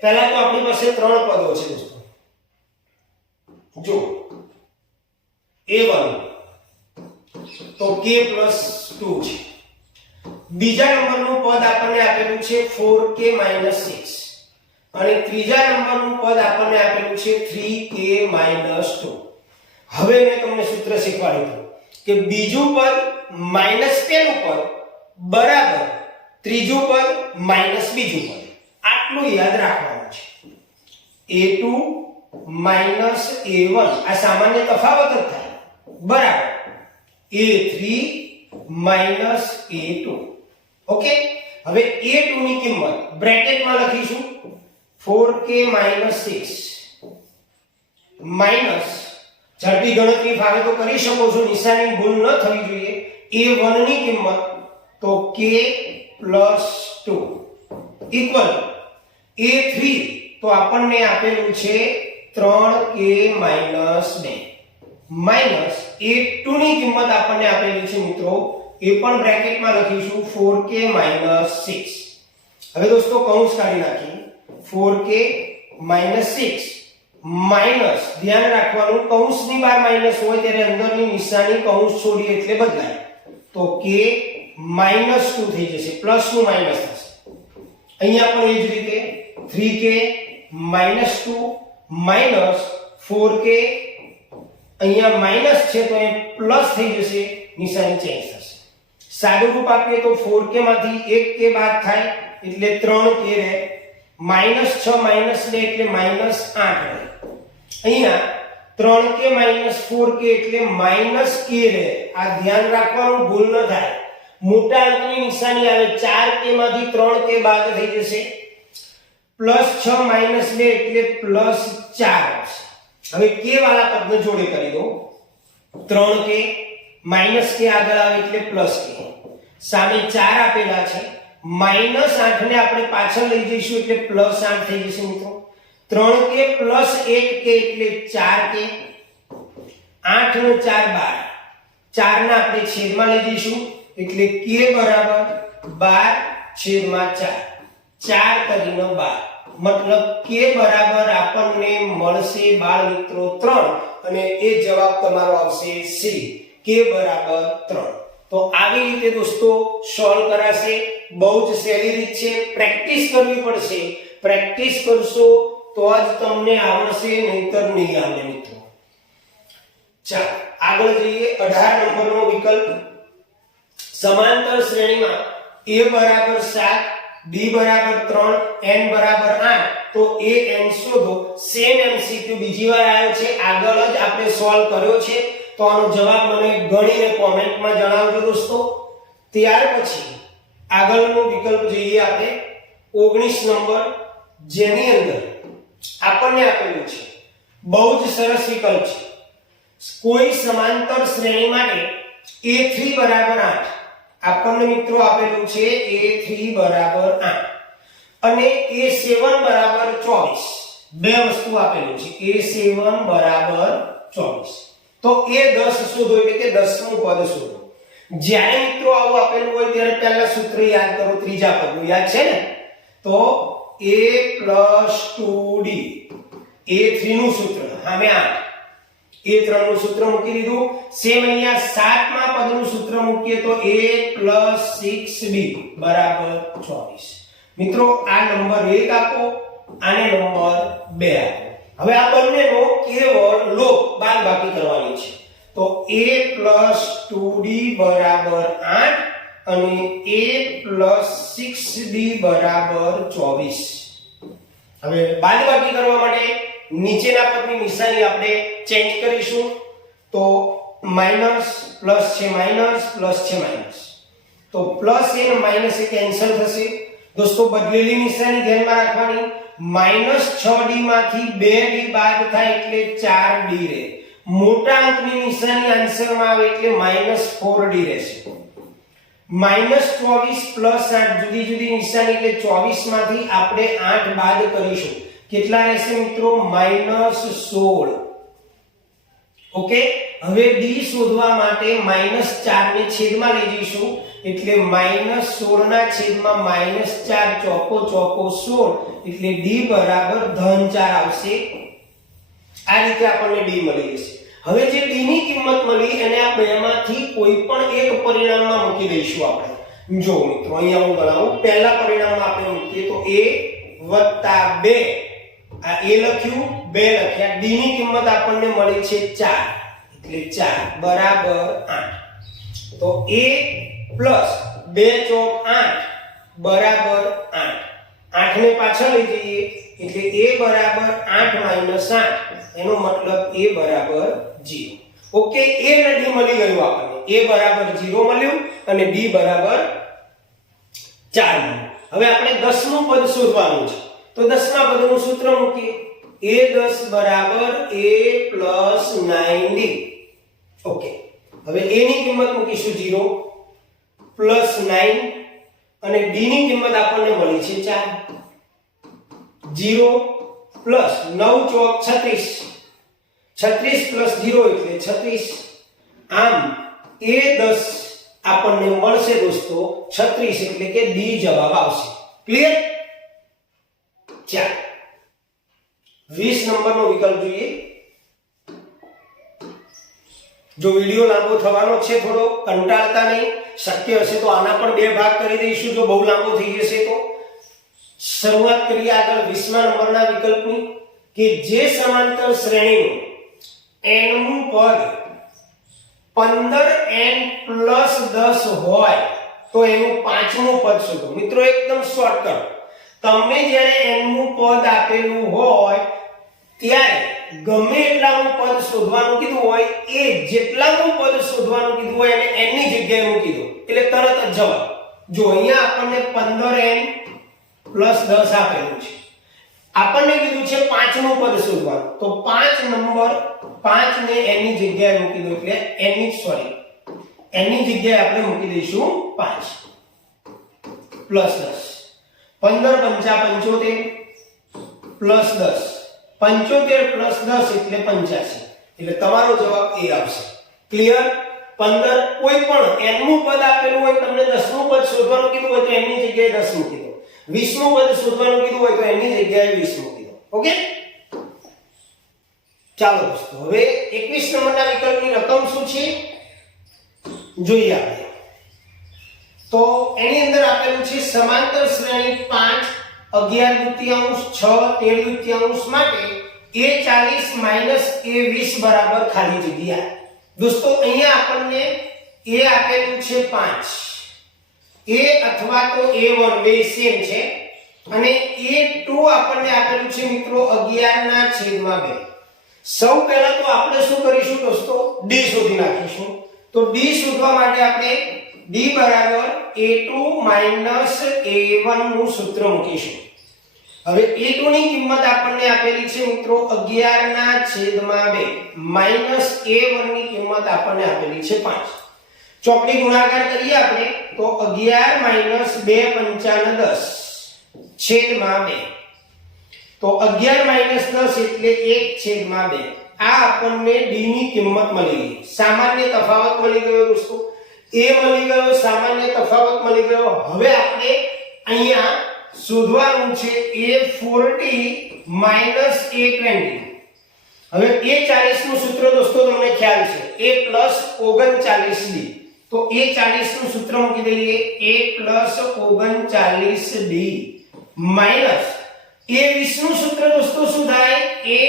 પહેલા તો આપણી પાસે 3 પદો છે દોસ્તો. જો a1 તો k + 2 છે. બીજા નંબરનું પદ આપણને આપેલું છે 4k - 6 અને ત્રીજા નંબરનું પદ આપણને આપેલું છે 3k - 2. હવે મેં તમને સૂત્ર શીખવાડ્યું કે બીજું પદ માઈનસ પેલું પદ બરાબર ત્રીજું પદ માઈનસ બીજું પદ. આટલું યાદ રાખવાનું છે. a2 માઈનસ a1 આ સામાન્ય તફાવત જ થાય બરાબર a3 માઈનસ a2. ઓકે, હવે a2 ની કિંમત બ્રેકેટમાં લખીશું 4k - 6 માઈનસ ઝડપી ગણતરી ફાવે તો કરી શકો છો, નિશાની ભૂલ ન થવી જોઈએ. a1 ની કિંમત તો k + 2 ઇક્વલ a3 તો આપણને આપેલું છે 3k - 2 માઈનસ a2 ની કિંમત આપણને આપેલી છે મિત્રો, એ પણ બ્રેકેટમાં લખીશું 4k - 6. હવે દોસ્તો કૌંસ કાઢી નાખીએ. 4k - 6 માઈનસ, ધ્યાન રાખવાનું કૌંસની બહાર માઈનસ હોય ત્યારે અંદરની નિશાની કૌંસ છોડીએ એટલે બદલાય, તો k -2 થઈ જશે, પ્લસ નું માઈનસ થશે. અહીંયા પણ એ જ રીતે 3k - 2 માઈનસ 4k, અહીંયા માઈનસ છે તો એ પ્લસ થઈ જશે, નિશાની ચેન્જ થશે. સાદું રૂપ આપીએ તો 4k માંથી 1k બાદ થાય એટલે 3k રહે, -6 - 2 એટલે -8 રહે. અહીંયા 3k - 4k એટલે -k રહે. આ ધ્યાન રાખવાનું, ભૂલ ન થાય. મોટા અંકની નિશાની આવે 4k માંથી 3k બાદ થઈ જશે, +6 - 2 એટલે +4 આવશે. હવે k વાળા પદને જોડે કરી દો. 3k -k આગળ આવે એટલે +k, સામે 4 આપેલા છે, -8 ને આપણે પાછળ લઈ જઈશું એટલે +8 થઈ જશે મિત્રો. 3k + 1k એટલે 4k, 8 નો 4 12, 4 ને આપણે છેદમાં લઈ જઈશું એટલે k બરાબર 12/4, 4 તરીનો 12, મતલબ k બરાબર આપણને મળશે બાળ મિત્રો 3 અને એ જવાબ તમારો આવશે C, k બરાબર 3. તો આવી રીતે દોસ્તો સોલ્વ કરાશે. બહુ જ સહેલી રીત છે, પ્રેક્ટિસ કરવી પડશે. પ્રેક્ટિસ કરશો તો જ તમને આવડશે, નહીતર નહીં આવડે મિત્રો. ચાલો આગળ જઈએ. 18 નંબરનો વિકલ્પ, સમાંતર શ્રેણીમાં a બરાબર 7, b બરાબર 3, n બરાબર 8 તો a n શોધો. સેમ MCQ બીજી વાર આવ્યો છે, આગળ જ આપણે સોલ્વ કર્યો છે, તો આનો જવાબ મને ગણીને કોમેન્ટમાં જણાવજો દોસ્તો. ત્યાર પછી આગળનો વિકલ્પ જોઈએ આપણે 19 નંબર, જેની અંદર આપણને આપેલું છે બહુ જ સરસ વિકલ્પ છે. કોઈ સમાંતર શ્રેણી માટે a3 બરાબર 8 આપણને મિત્રો આપેલું છે, a3 બરાબર 8 અને a7 બરાબર 24. બે વસ્તુ આપેલું છે, a7 બરાબર 24 તો a10 શોધો એટલે કે 10મું પદ શોધો. જ્યારે મિત્રો આવું આપેલું હોય ત્યારે પહેલા સૂત્ર યાદ કરો, ત્રીજા પદનું યાદ છે ને, તો a + 2d, a3 નું સૂત્ર સામે 8, a3 નું સૂત્ર મૂકી દીધું. સેમ અહીંયા 7મા પદનું સૂત્ર મૂકીએ તો a + 6b બરાબર 24. મિત્રો આ નંબર 1 આપો, આને નંબર 2 આપો. હવે આ બંનેનો કેવળ લોપ બાદબાકી કરવાની છે, તો a + 2d બરાબર 8 અને a + 6d બરાબર 24. હવે બાદબાકી કરવા માટે નીચેના પદની નિશાની આપણે ચેન્જ કરીશું, તો માઈનસ પ્લસ છે માઈનસ પ્લસ છે માઈનસ, તો પ્લસ એ અને માઈનસ એ કેન્સલ થશે. દોસ્તો બદલેલી નિશાની ધ્યાનમાં રાખવાની. -6d માંથી 2d બાદ થાય એટલે 4d રહે. મોટા અંકની નિશાની આન્સરમાં આવે એટલે -4d રહેશે. -24 + 8 જુદી જુદી નિશાની એટલે 24 માંથી આપણે 8 બાદ કરીશું. કેટલા રહેશે મિત્રો? -16. ઓકે, હવે ડી શોધવા માટે -4 ને છેદમાં લઈ જઈશું એટલે -16 ના છેદમાં -4 ચોકો ચોકો 16 એટલે ડી બરાબર -4 આવશે. આ રીતે આપણને ડી મળી જશે. હવે જે ડી ની કિંમત મળી એને આ બેમાંથી કોઈ પણ એક પરિણામમાં મૂકી દઈશું આપણે. જો મિત્રો અહીંયા હું બનાવું, પહેલા પરિણામમાં આપણે મૂકીએ તો a + 2, આ a લખ્યું, 2 લખ્યા, ડી ની કિંમત આપણને મળી છે 4 એટલે 4 બરાબર 8. તો a + 2 ચોક 8 બરાબર 8. 8 ને પાછળ લઈ જઈએ એટલે a બરાબર 8 - 8, એનો મતલબ a બરાબર 0. ઓકે, a અને d મળી ગયું આપણને. a બરાબર 0 મળ્યું અને b બરાબર 4 મળ્યું. હવે આપણે 10મું પદ શોધવાનું છે. તો 10મા પદનું સૂત્ર મૂકીએ. a10 બરાબર a + 9d. ઓકે, હવે a ની કિંમત મૂકીશું 0 + 9 અને d ની કિંમત આપણને મળી છે 4. 0 + 9 ચોક 36, 36 + 0 એટલે 36. આમ a10 આપણને મળશે દોસ્તો 36 એટલે કે d જવાબ આવશે. ક્લિયર? ચાલો 20 નંબરનો વિકલ્પ જોઈએ. જો વિડિયો લાંબો થવાનો છે, થોડો કંટાળતા નહીં, શક્ય હશે તો આના પણ 2 ભાગ કરી દઈશું જો બહુ લાંબો થઈ જશે તો. શરૂઆત કરીએ આગળ 20મા નંબરના વિકલ્પની કે જે સમાંતર શ્રેણીનું nમું પદ 15n + 10 હોય તો એનું 5મું પદ શોધો. મિત્રો એકદમ શોર્ટકટ. તમને જ્યારે nમું પદ આપેલું હોય ત્યારે ગમે એટલાનું પદ શોધવાનું કીધું હોય એ જેટલાનું પદ શોધવાનું કીધું હોય એને n ની જગ્યાએ મૂકી દો એટલે તરત જ જવાબ. જો અહીંયા આપણને 15n + 10 આપેલું છે, આપણને કીધું છે 5મું પદ શોધવાનું, તો 5 નંબર 5 ને n ની જગ્યાએ મૂકી દો એટલે n ની જગ્યાએ આપણે મૂકી દઈશું 5 + 10. 15 × 5 = 75 + 10, 75 + 10 એટલે 85. એટલે તમારો જવાબ a આવશે. ક્લિયર? 15 કોઈ પણ nમું પદ આપેલું હોય, તમને 10મું પદ શોધવાનું કીધું હોય તો n ની જગ્યાએ 10 મૂકી દો. 20મું પદ શોધવાનું કીધું હોય તો n ની જગ્યાએ 20 મૂકી દો. ઓકે, ચાલો દોસ્તો હવે 21 નંબરના વિકલ્પની રકમ શું છે જોઈએ આપણે. તો એની અંદર આપેલું છે સમાંતર શ્રેણી 5 11/2 6 13/2 માટે a40 - a20 બરાબર ખાલી જગ્યા. દોસ્તો અહીંયા આપણને a આપેલું છે 5, a અથવા તો a1 બે સેમ છે અને a2 આપણને આપેલું છે મિત્રો 11/2. સૌ પહેલા તો આપણે શું કરીશું દોસ્તો, d શોધી નાખીશું. તો d શોધવા માટે આપણે d બરાબર a2 - a1 નું સૂત્ર મૂકીશું. હવે a2 ની કિંમત આપણને આપેલી છે મિત્રો 11/2 માઈનસ a1 ની કિંમત આપણને આપેલી છે 5. ચોકડી ગુણાકાર કરીએ આપણે તો 11 - 2 × 5 = 10 છેદમાં 2. તો 11 - 10 એટલે 1/2. આ આપણને d ની કિંમત મળી ગઈ. સામાન્ય તફાવત મળી ગયો દોસ્તો. a મળી ગયો, સામાન્ય તફાવત મળી ગયો. હવે આપણે અહીંયા શોધવાનું છે a40 - a20. હવે a40 નું સૂત્ર દોસ્તો તમને ખ્યાલ છે a + 39d. તો a40 નું સૂત્ર મૂકી દઈએ a + 39d માઈનસ a20 નું સૂત્ર દોસ્તો શું થાય a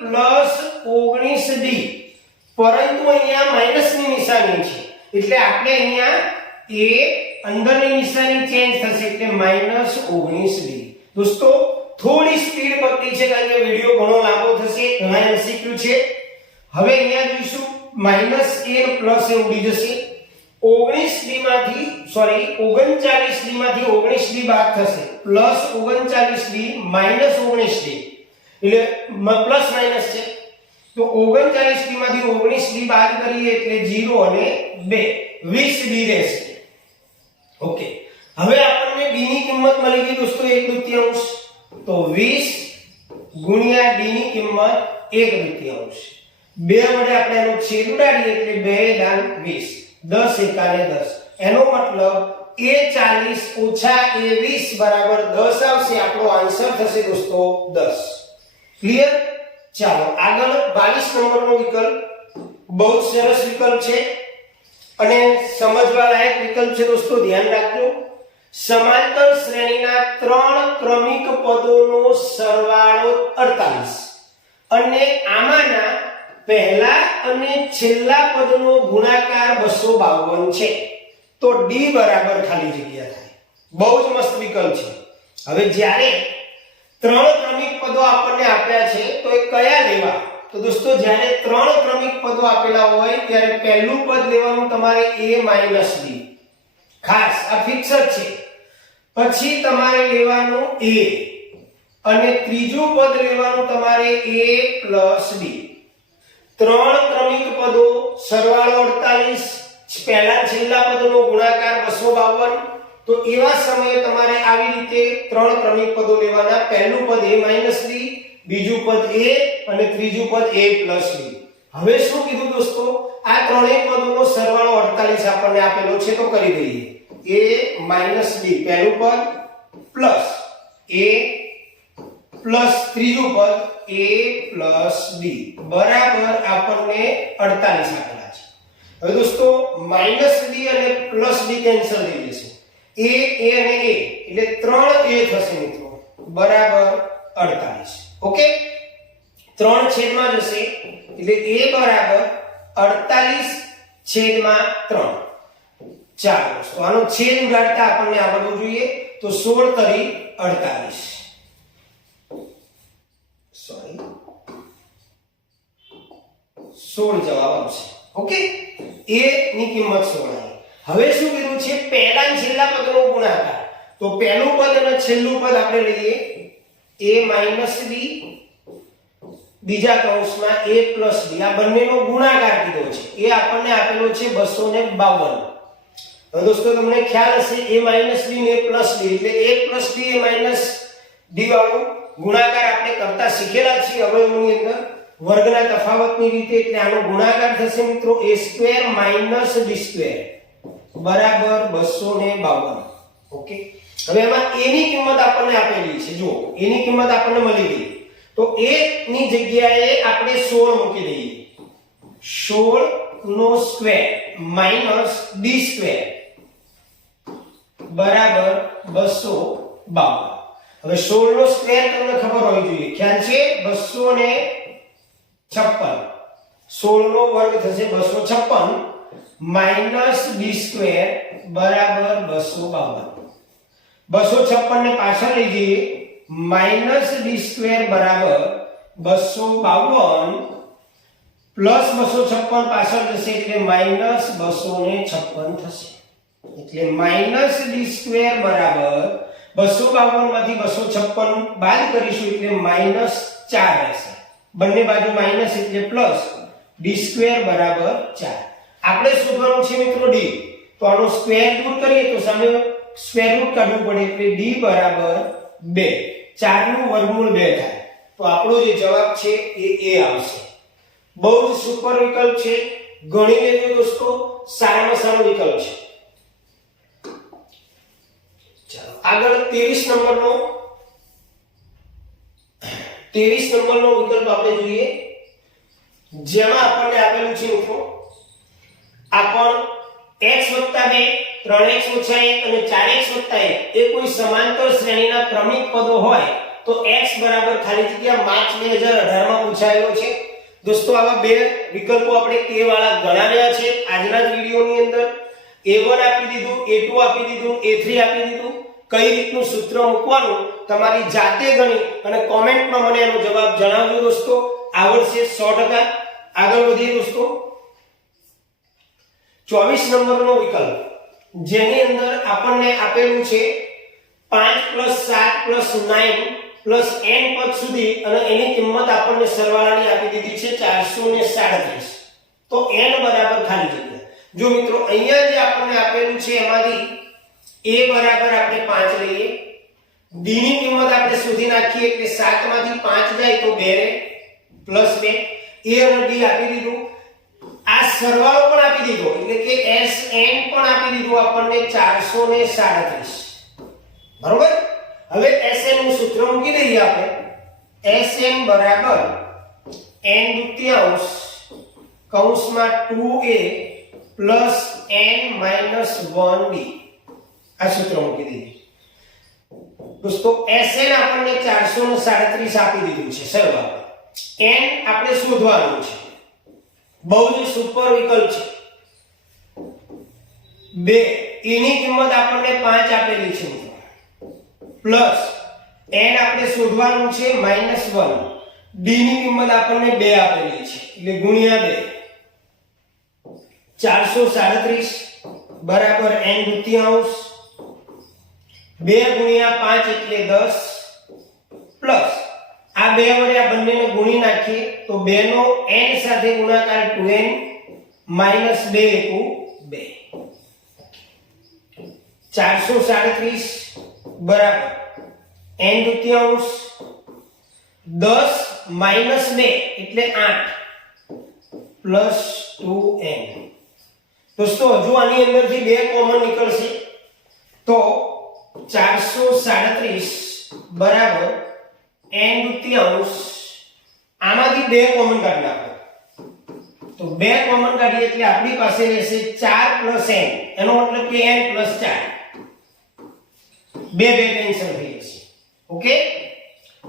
+ 19d. પરંતુ અહીંયા માઈનસની નિશાની છે એટલે આપણે અહીંયા a અંદરની નિશાની ચેન્જ થશે એટલે -19d. દોસ્તો થોડી સ્પીડ પકડી છે કારણ કે વિડિયો ઘણો લાંબો થશે, ઘણા MCQ છે. હવે અહીંયા જોઈશું -a + એ ઉડી જશે. 39d માંથી 19d બાદ થશે +39d -19d એટલે પ્લસ માઈનસ છે. તો 39d માંથી 19d બાદ કરીએ એટલે 0 અને 2 20d રહેશે. ઓકે, હવે આપણને d ની કિંમત મળી ગઈ દોસ્તો 1/2. તો 20 × d ની કિંમત 1/2. 2 વડે આપણે એનો છેદ ઉડાડીએ એટલે 2 દાન 20, 10 એકાને 10. એનો મતલબ a40 ઓછા a20 બરાબર 10 આવશે. આપણો આન્સર થશે દોસ્તો 10. ક્લિયર? ચાલો આગળ 22 નંબરનો વિકલ્પ બહુ સરસ વિકલ્પ છે અને સમજવા લાયક વિકલ્પ છે દોસ્તો, ધ્યાન રાખજો. સમાંતર શ્રેણીના 3 ક્રમિક પદોનો સરવાળો 48 અને આમાંના પહેલા અને છેલ્લા પદનો ગુણાકાર 252 છે. તો D બરાબર ખાલી જગ્યા થાય. બહુ જ મસ્ત વિકલ્પ છે. હવે જ્યારે 3 ક્રમિક પદો આપણને આપ્યા છે તો એ કયા લેવા? તો દોસ્તો જ્યારે 3 ક્રમિક પદો આપેલા હોય ત્યારે પહેલું પદ લેવાનું તમારે a - b, ખાસ આ ફિક્સ જ છે. પછી તમારે લેવાનું a અને ત્રીજું પદ લેવાનું તમારે a + b. 3 ક્રમિક પદો સરવાળો 48, પહેલા છેલ્લા પદોનો ગુણાકાર 252. તો એવા સમયે તમારે આવી રીતે 3 ક્રમિક પદો લેવાના. પહેલું પદ a - b, બીજું પદ a અને ત્રીજું પદ a + b. હવે શું કીધું દોસ્તો? આ ત્રણેય પદોનો સરવાળો 48 આપણને આપેલો છે તો કરી દઈએ. a - b પહેલું પદ પ્લસ a પ્લસ ત્રીજું પદ a + b બરાબર આપણને 48 આપેલા છે. હવે દોસ્તો -b અને +b કેન્સલ થઈ જશે. a અને a એટલે 3a થશે મિત્રો, બરાબર 48. ઓકે, 3 છેદમાં જશે એટલે a બરાબર 48/3. ચાલો દોસ્તો આનો છેદ ઉડાડતા આપણને આવડવું જોઈએ. તો 16 તરી 48, સોરી 16 જવાબ આવશે. ઓકે, a ની કિંમત 16 આવી. હવે શું કીધું છે? પહેલા અને છેલ્લા પદનો ગુણાકાર. તો પહેલું પદ અને છેલ્લું પદ આપણે લઈએ a - b, બીજા કૌંસમાં a + b. આ બંનેનો ગુણાકાર કીધો છે. એ આપણને આપેલો છે 252. હવે દોસ્તો તમને ખ્યાલ હશે a - b ને a + b એટલે a + b a - d વાળું ગુણાકાર આપણે કરતા શીખેલા છીએ અવયવોની અંદર વર્ગના તફાવતની રીતે. એટલે આનો ગુણાકાર થશે મિત્રો a² - d² બરાબર 252. ઓકે, હવે એમાં a ની કિંમત આપણને આપેલી છે. જુઓ, a ની કિંમત આપણને મળી ગઈ. તો a ની જગ્યાએ આપણે 16 મૂકી દઈએ. 16 નો સ્ક્વેર માઈનસ d² બરાબર 252. હવે 16 નો સ્ક્વેર તમને ખબર હોવી જોઈએ, ખ્યાલ છે? 256. 16 નો વર્ગ થશે 256 માઈનસ d² બરાબર 252. 256 ને પાછળ લઈ જઈએ, માઈનસ d² બરાબર 252 પ્લસ 256 પાછળ જશે એટલે માઈનસ 256 થશે. એટલે માઈનસ d² બરાબર 252 માંથી 256 બાદ કરીશું એટલે માઈનસ 4 રહેશે. બંને બાજુ માઈનસ એટલે પ્લસ, d² બરાબર 4. આપણે શોધવાનું છે મિત્રો d. તો આનો સ્ક્વેર રૂટ કરીએ તો સામે સ્ક્વેર રૂટ કાઢવું પડે એટલે d બરાબર 2. 4 નું વર્ગમૂળ 2 થાય. તો આપણો જે જવાબ છે એ a આવશે. બહુ જ સુપર વિકલ્પ છે, ગણી લેજો દોસ્તો, સારામાં સારો વિકલ્પ છે. ચાલો આગળ 23 નંબરનો વિકલ્પ આપણે જોઈએ, જેમાં આપણને આપેલું છે મિત્રો આપણ x + 2 3x - 1 અને 4x + 1 એ કોઈ સમાંતર શ્રેણીના ક્રમિક પદો હોય તો x બરાબર ખાલી જગ્યા માર્ચ 2018 માં પૂછાયેલો છે. દોસ્તો આવા બે વિકલ્પો આપણે k વાળા ગણાવ્યા છે આજના જ વિડિયોની અંદર. a1 આપી દીધું, a2 આપી દીધું, a3 આપી દીધું. કઈ રીતનું સૂત્ર મૂકવાનું તમારી જાતે ગણી અને કોમેન્ટમાં મને એનો જવાબ જણાવજો દોસ્તો. આવડશે 100%. આગળ વધીએ દોસ્તો. 24 નંબરનો વિકલ્પ, જેની અંદર આપણને આપેલું છે 5 + 7 + 9 + n પદ સુધી અને એની કિંમત આપણને સરવાળાની આપી દીધી છે 437. તો n બરાબર ખાલી જગ્યા. જો મિત્રો અહીંયા જે આપણને આપેલું છે એમાંથી a બરાબર આપણે 5 લઈએ, d ની કિંમત આપણે શોધી નાખીએ એટલે 7 માંથી 5 જાય તો 2 + 2, અને d આપી દીધું, આ સરવાળો પણ આપી દીધો એટલે કે Sn પણ આપી દીધું આપણને 437, બરોબર. હવે Sn નું સૂત્ર મૂકી દઈએ આપણે. Sn બરાબર n દુત્યાંશ કૌંસમાં 2a plus n minus 1d, આ સૂત્ર મૂકી દઈએ. દોસ્તો Sn આપણને 437 આપી દીધું છે સરવાળો, n આપણે શોધવાનું છે, બહુ જ સુપર વિકલ્પ છે. 2 a ની કિંમત આપણને 5 આપેલી છે પ્લસ n આપણે શોધવાનું છે -1, d ની કિંમત આપણને 2 આપેલી છે એટલે ગુણ્યા 2, 437 બરાબર n દુત્યાંશ 2 ગુણ્યા 5 એટલે 10 પ્લસ આ 2 વડે આ બંનેને ગુણી નાખીએ તો 2 નો n સાથે ગુણાકાર 2n -2 એકુ 2, 437 બરાબર n દુત્યાંશ 10 - 2 એટલે 8 પ્લસ 2n. દોસ્તો હજુ આની અંદરથી 2 કોમન નીકળશે તો 437 બરાબર n દુત્યાંશ, આમાંથી 2 કોમન કાઢી નાખો તો 2 કોમન કાઢીએ એટલે આપણી પાસે રહેશે 4 + n, એનો મતલબ કે n + 4, 2 કેન્સલ થઈ જશે. ઓકે,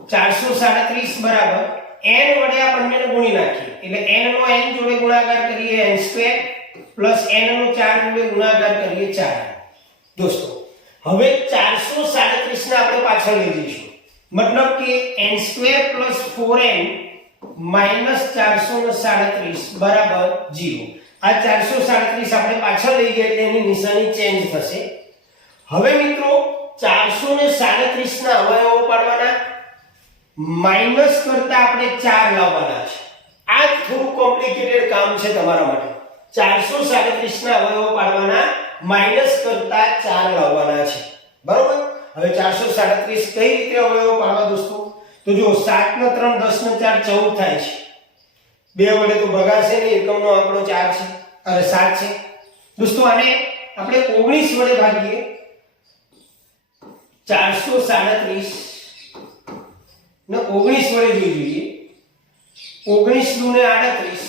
437 બરાબર n વડે આ બંનેને ગુણી નાખીએ એટલે n નો n જોડે ગુણાકાર કરીએ n² પ્લસ n નો 4 જોડે ગુણાકાર કરીએ 4. દોસ્તો હવે 437 ને આપણે પાછળ લઈ જઈશું, મતલબ કે n² + 4n -437 બરાબર 0. આ 437 આપણે પાછળ લઈ ગયા એટલે એની નિશાની ચેન્જ થશે. હવે મિત્રો 437 ના અવયવો પાડવાના, માઈનસ કરતા આપણે 4 લાવવાના છે. આ થોડું કોમ્પ્લિકેટેડ કામ છે તમારા માટે. 437 ના અવયવો પાડવાના, માઈનસ કરતા 4 લાવવાના છે, બરોબર. હવે 437 કઈ રીતે અવયવો પાડવા દોસ્તો? તો જો 7 ને 3 10 ને 4 14 થાય છે, 2 વડે તો ભગાશે ને, એકમનો આંકડો 4 છે અને 7 છે. દોસ્તો આને આપણે 19 વડે ભાગીએ, 437 ને 19 વડે જોઈ જોઈએ. 19 દુ ને 38,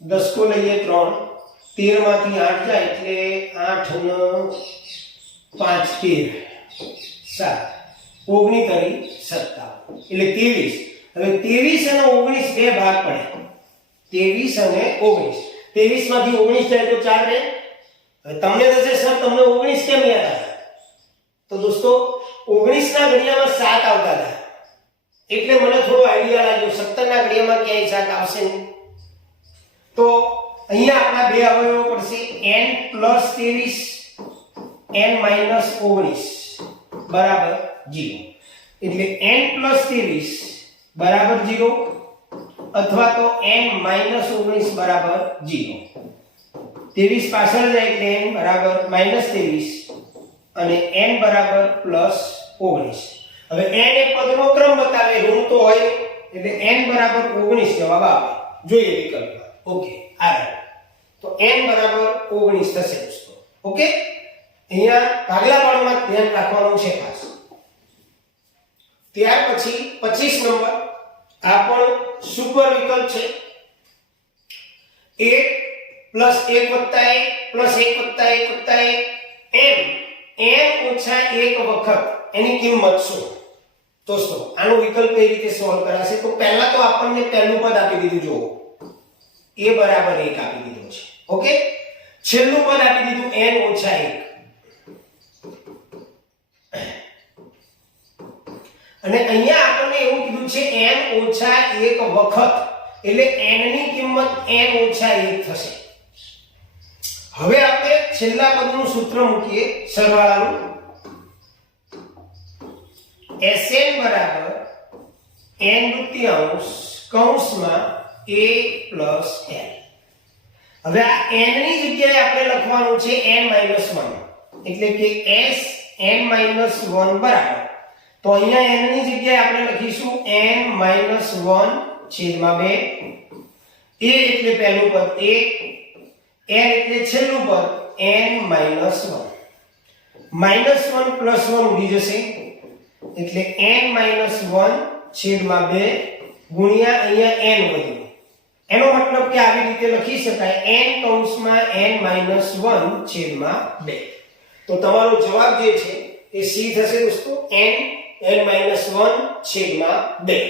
10 કો લઈએ 3, 13 માંથી 8 જાય એટલે 8 ને 5 13 7, 19 તરી 57 એટલે 23. હવે 23 અને 19 બે ભાગ પડે, 23 અને 19, 23 માંથી 19 જાય તો 4 રહે. હવે તમને થશે સર તમને 19 કેમ યાદ આવ્યા? તો દોસ્તો 19 ના ઘડિયામાં 7 આવતા હતા એટલે મને થોડો આઈડિયા લાગ્યો 17 ના ઘડિયામાં ક્યાંય 7 આવશે નહીં. તો અહીંયા આપણા બે અવયવો પડશે, n + 23 n - 19 બરાબર 0. એટલે n + 23 બરાબર 0 અથવા તો n - 19 બરાબર 0. 23 પાછળ જાય એટલે n બરાબર -23 અને n બરાબર +19. હવે n એ પદનો ક્રમ બતાવે, ઋણ તો હોય એટલે n બરાબર 19 જવાબ આવે. જોઈએ વિકલ્પમાં. ઓકે, આગળ તો n બરાબર 19 થશે દોસ્તો. ઓકે, અહીંયા ભાગલા પાડવામાં ધ્યાન રાખવાનું છે ખાસ. ત્યાર પછી 25 નંબર, આ પણ સુપર વિકલ્પ છે. 1 + 1 + 1 + 1 + 1 + 1 m n - 1 વખત એની કિંમત શું? દોસ્તો આનો વિકલ્પ કઈ રીતે સોલ્વ કરાશે? તો પહેલા તો આપણને પહેલું પદ આપી દીધું, જો a બરાબર 1 આપી દીધું છે. ઓકે, છેલ્લું પદ આપી દીધું n - 1, અને અહીંયા આપણને એવું કીધું છે n - 1 વખત, એટલે n ની કિંમત n - 1 થશે. હવે આપણે છેલ્લા પદનું સૂત્ર મૂકીએ સરવાળાનું. Sn બરાબર n દુત્યાંશ કૌંસમાં a + l. હવે આ n ની જગ્યાએ આપણે લખવાનું છે n - 1, એટલે કે Sn - 1 બરાબર તો અહીંયા n ની જગ્યાએ આપણે લખીશું n - 1 છેદમાં 2. a એટલે પહેલું પદ 1, n એટલે છેલ્લું પદ n - 1. -1 + 1 ઉડી જશે એટલે n - 1 છેદમાં 2 ગુણ્યા અહીંયા n વધ્યું. એનો મતલબ કે આવી રીતે લખી શકાય n કૌંસમાં n - 1 છેદમાં 2. તો તમારો જવાબ જે છે એ c થશે દોસ્તો, n - 1 છેદમાં 2.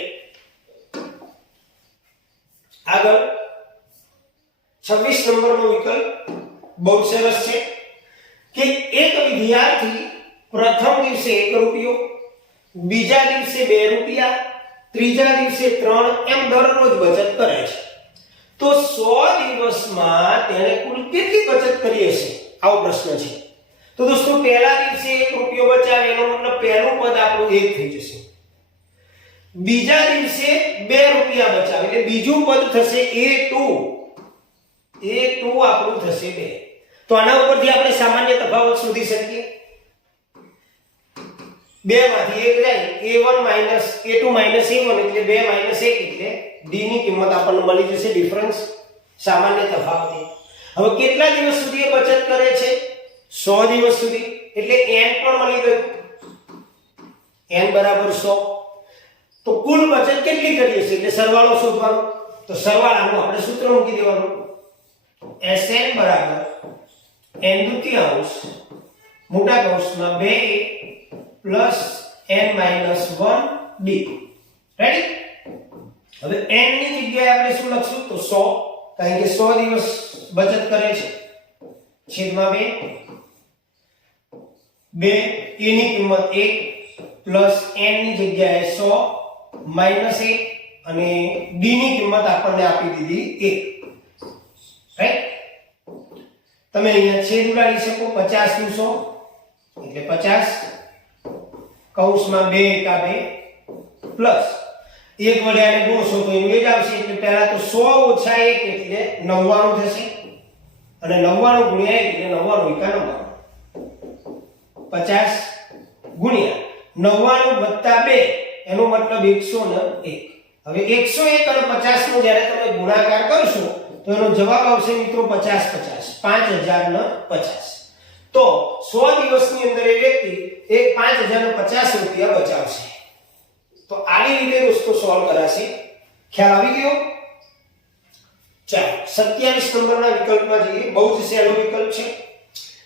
આગળ 26 નંબરનો વિકલ્પ બહુ સરસ છે કે એક વિદ્યાર્થી પ્રથમ દિવસે 1 રૂપિયો, બીજા દિવસે 2 રૂપિયા, ત્રીજા દિવસે 3 એમ દરરોજ બચત કરે છે. તો 100 દિવસમાં તેણે કુલ કેટલી બચત કરી હશે? આવો પ્રશ્ન છે. તો દોસ્તો પહેલા દિવસે 1 રૂપિયો બચાવે એનો મતલબ પહેલું પદ આપણું 1 થઈ જશે. બીજા દિવસે 2 રૂપિયા બચાવે એટલે બીજું પદ થશે a2. a2 આપણું થશે 2. તો આના ઉપરથી આપણે સામાન્ય તફાવત શોધી શકીએ. 2 માંથી 1 જાય a1 - a2 - a1 એટલે 2 - 1 એટલે d ની કિંમત આપણને મળી જશે, ડિફરન્સ સામાન્ય તફાવત. હવે કેટલા દિવસ સુધી એ બચત કરે છે? 100 દિવસ સુધી એટલે n પણ મળી ગયું, n = 100. તો કુલ બચત કેટલી કરી હશે એટલે સરવાળો શોધવાનો. તો સરવાળાનું આપણે સૂત્ર મૂકી દેવાનું, Sn = n દુત્યાંશ મોટા કૌંસમાં 2a + n - 1d. રેડી? હવે n ની જગ્યાએ આપણે શું લખશું? તો 100, કારણ કે 100 દિવસ બચત કરે છે છેદમાં 2 a ની કિંમત 1 પ્લસ n ની જગ્યાએ 100 માઈનસ 1 અને d ની કિંમત આપણને આપી દીધી 1. રાઈટ? તમે અહીંયા છેદ ઉડાડી શકો, 50 નું 100 એટલે 50 કૌંસમાં 2 એકા 2 પ્લસ 1 વડે આને ગુણશો તો એનું એ જ આવશે એટલે પહેલા તો 100 - 1 એટલે 99 થશે અને 99 ગુણ્યા 1 એટલે 99 એકા 50 ગુણ્યા 99 + 2 એનો મતલબ 101. હવે 101 અને 50 નો જ્યારે તમે ગુણાકાર કરશો તો એનો જવાબ આવશે મિત્રો 50 - 50 તો 100 દિવસની અંદર એ વ્યક્તિ 5050 રૂપિયા બચાવશે. તો આવી રીતે દોસ્તો સોલ્વ કરાશે. ખ્યાલ આવી ગયો? ચાલો 27 નંબરના વિકલ્પમાં જઈએ. બહુ જ સહેલો વિકલ્પ છે.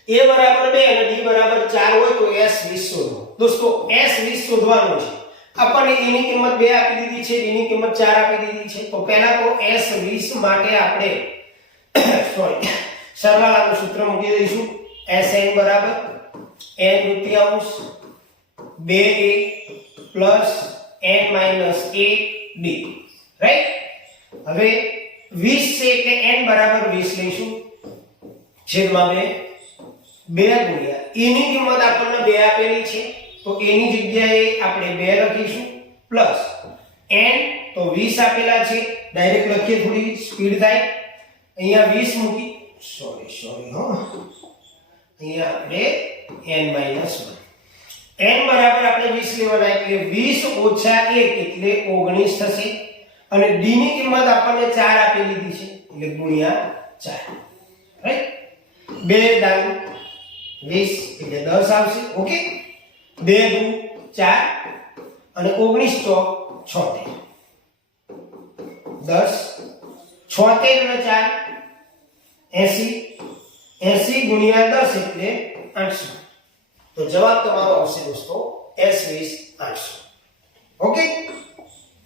a = 2 અને d = 4 હોય તો s20 શોધો. દોસ્તો s20 શોધવાનું છે. આપણને a ની કિંમત 2 આપી દીધી છે, d ની કિંમત 4 આપી દીધી છે. તો પહેલા તો s20 માટે આપણે સરવાળાનું સૂત્ર મૂકી દઈશું. Sn = n દુત્યાંશ 2a + n - 1d. Right? હવે 20 છે એટલે n = 20 લઈશું છેદમાં 2 ગુણ્યા a ની કિંમત આપણને 2 આપેલી છે તો a ની જગ્યાએ આપણે 2 લખીશું પ્લસ n તો 20 આપેલા છે, ડાયરેક્ટ લખીએ થોડી સ્પીડ થાય. અહીંયા 20 મૂકી સોરી અહીંયા આપણે n - 1 n બરાબર આપણે 20 લેવાના એટલે 20 - 1 એટલે 19 થશે અને d ની કિંમત આપણને 4 આપી દીધી છે એટલે ગુણ્યા 4. રાઈટ? 2 × 20 એટલે 10 આવશે. ઓકે? 2 × 4 અને 19 × 76 10 76 અને 4 80 80 ગુણ્યા 10 એટલે 800. તો જવાબ તમારો આવશે દોસ્તો S20 800. ઓકે?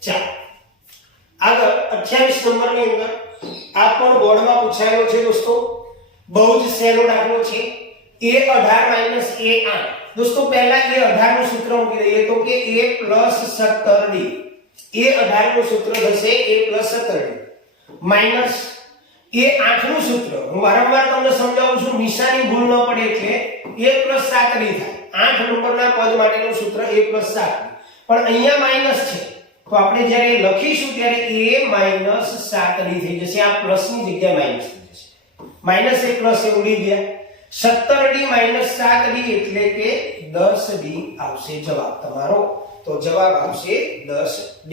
ચાલો આગળ 28 નંબરની અંદર આ પણ બોર્ડમાં પૂછાયેલો છે દોસ્તો. બહુ જ સહેલો દાખલો છે. a18 - a8. દોસ્તો પહેલા a18 નું સૂત્ર મૂકી દઈએ તો કે a + 17d. a18 નું સૂત્ર થશે a + 17d માઈનસ a8 નું સૂત્ર. હું વારંવાર તમને સમજાવું છું, નિશાની ભૂલ ન પડે એટલે a + 7d થાય. 8 નંબરના પદ માટેનું સૂત્ર a + 7d. પણ અહીંયા માઈનસ છે તો આપણે જ્યારે લખીશું ત્યારે a - 7d થઈ જશે. આ પ્લસ ની જગ્યાએ માઈનસ થઈ જશે. માઈનસ એ પ્લસ એ ઉડી ગયા. 17d - 7d એટલે કે 10d આવશે જવાબ તમારો. તો જવાબ આવશે 10D.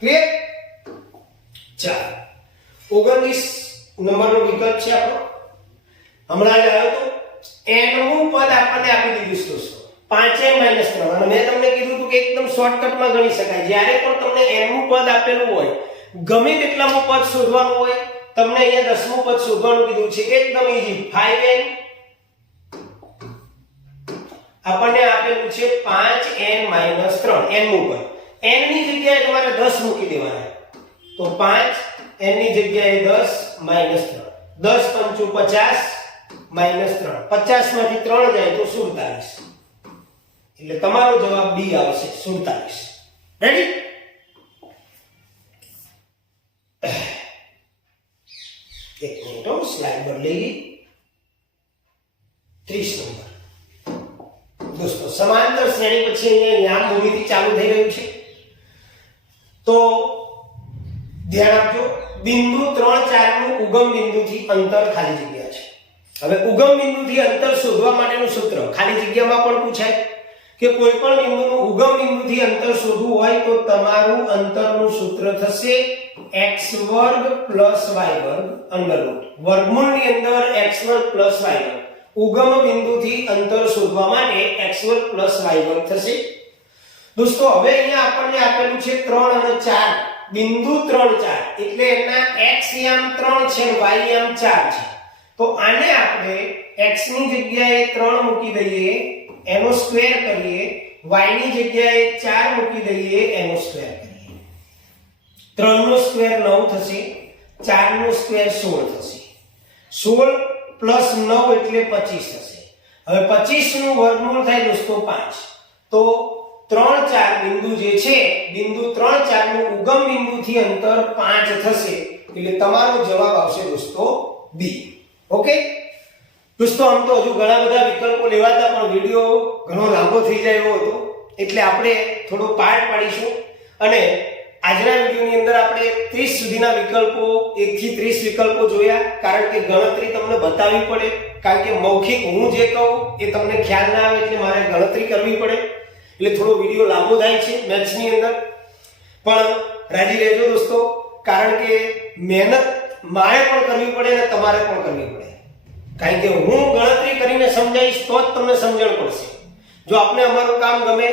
ક્લિયર? ચાલો 19 નંબરનો વિકલ્પ છે આપણો. હમણાં જ આવ્યો તો nમું પદ આપણને આપી દીધું છે દોસ્તો 5n - 3 અને મેં તમને કીધું હતું કે એકદમ શોર્ટકટમાં ગણી શકાય. જ્યારે પણ તમને nમું પદ આપેલું હોય, ગમે તેટલામું પદ શોધવાનું હોય, તમને અહીંયા 10મું પદ શોધવાનું કીધું છે, એકદમ ઈઝી. 5n આપણને આપેલું છે 5n - 3 nમું પદ. n ની જગ્યાએ તમારે 10 મૂકી દેવાના. તો 5 n ની જગ્યાએ 10 - 3 10 × 50 - 3 50 માંથી 3 જાય તો 47. એટલે તમારો જવાબ B આવશે 47. રેડી? એક મિનિટ સ્લાઇડ બદલી. 30 નંબર દોસ્તો સમાંતર શ્રેણી પછી અહીંયા યામ મૂડીથી ચાલુ થઈ રહ્યું છે. તો ધ્યાન આપજો, બિંદુ 3 4 નું ઉગમ બિંદુથી અંતર ખાલી જગ્યા છે. હવે ઉગમ બિંદુથી અંતર શોધવા માટેનું સૂત્ર ખાલી જગ્યામાં પણ પૂછાય કે કોઈ પણ બિંદુનું ઉગમ બિંદુથી અંતર શોધવું હોય તો તમારું અંતરનું સૂત્ર થશે x² + y², વર્ગમૂળની અંદર x² + y². ઉગમ બિંદુથી અંતર શોધવા માટે x² + y² થશે. દોસ્તો હવે અહીંયા આપણને આપેલું છે 3 અને 4, બિંદુ 3 4 એટલે એના x યામ 3 છે, y યામ 4 છે. તો આને આપણે x ની જગ્યાએ 3 મૂકી દઈએ, એનો સ્ક્વેર કરીએ, y ની જગ્યાએ 4 મૂકી દઈએ, એનો સ્ક્વેર કરીએ. 3 નો સ્ક્વેર 9 થશે, 4 નો સ્ક્વેર 16 થશે. 16 + 9 એટલે 25 થશે. હવે 25 નું વર્ગમૂળ થાય દોસ્તો 5. તો 3 4 બિંદુ જે છે, બિંદુ 3 4 નું ઉગમ બિંદુથી અંતર 5 થશે. એટલે તમારો જવાબ આવશે દોસ્તો B. ઓકે દોસ્તો, આમ તો હજુ ઘણા બધા વિકલ્પો લેવાતા પણ વિડિયો ઘણો લાંબો થઈ જાય એવો હતો, એટલે આપણે થોડો પાર્ટ પાડીશું અને આજના વિડિયોની અંદર આપણે 30 સુધીના વિકલ્પો 1 થી 30 વિકલ્પો જોયા. કારણ કે ગણતરી તમને બતાવવી પડે, કારણ કે મૌખિક હું જે કહું એ તમને ખ્યાલ ના આવે એટલે મારે ગણતરી કરવી પડે. એટલે થોડો વિડિયો લાંબો થાય છે મેથ્સની અંદર. પણ રાજી રહેજો દોસ્તો, કારણ કે મહેનત મારે પણ કરવી પડે અને તમારે પણ કરવી પડે. કારણ કે હું ગણતરી કરીને સમજાવીશ તો જ તમને સમજણ પડશે. જો આપને અમારું કામ ગમે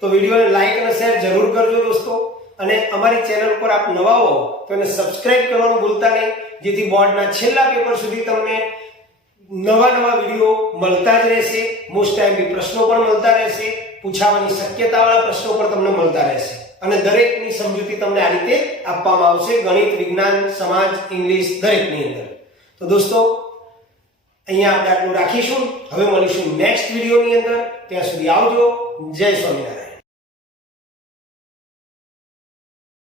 તો વિડિયોને લાઈક અને શેર જરૂર કરજો દોસ્તો. અને અમારી ચેનલ પર આપ નવા હો તો એને સબસ્ક્રાઇબ કરવાનું ભૂલતા નહીં, જેથી બોર્ડના છેલ્લા પેપર સુધી તમને નવા વિડિયો મળતા જ રહેશે. મોસ્ટ ટાઈમલી પ્રશ્નો પણ મળતા રહેશે, પૂછાવાની શક્યતાવાળા પ્રશ્નો પણ તમને મળતા રહેશે અને દરેકની સમજૂતી તમને આ રીતે આપવામાં આવશે. ગણિત, વિજ્ઞાન, સમાજ, ઇંગ્લિશ દરેકની અંદર. તો દોસ્તો અહીંયા આપણે આટલું રાખીશું. હવે મળીશું નેક્સ્ટ વિડિયોની અંદર. ત્યાં સુધી આવજો. જય સ્વામિનારાયણ.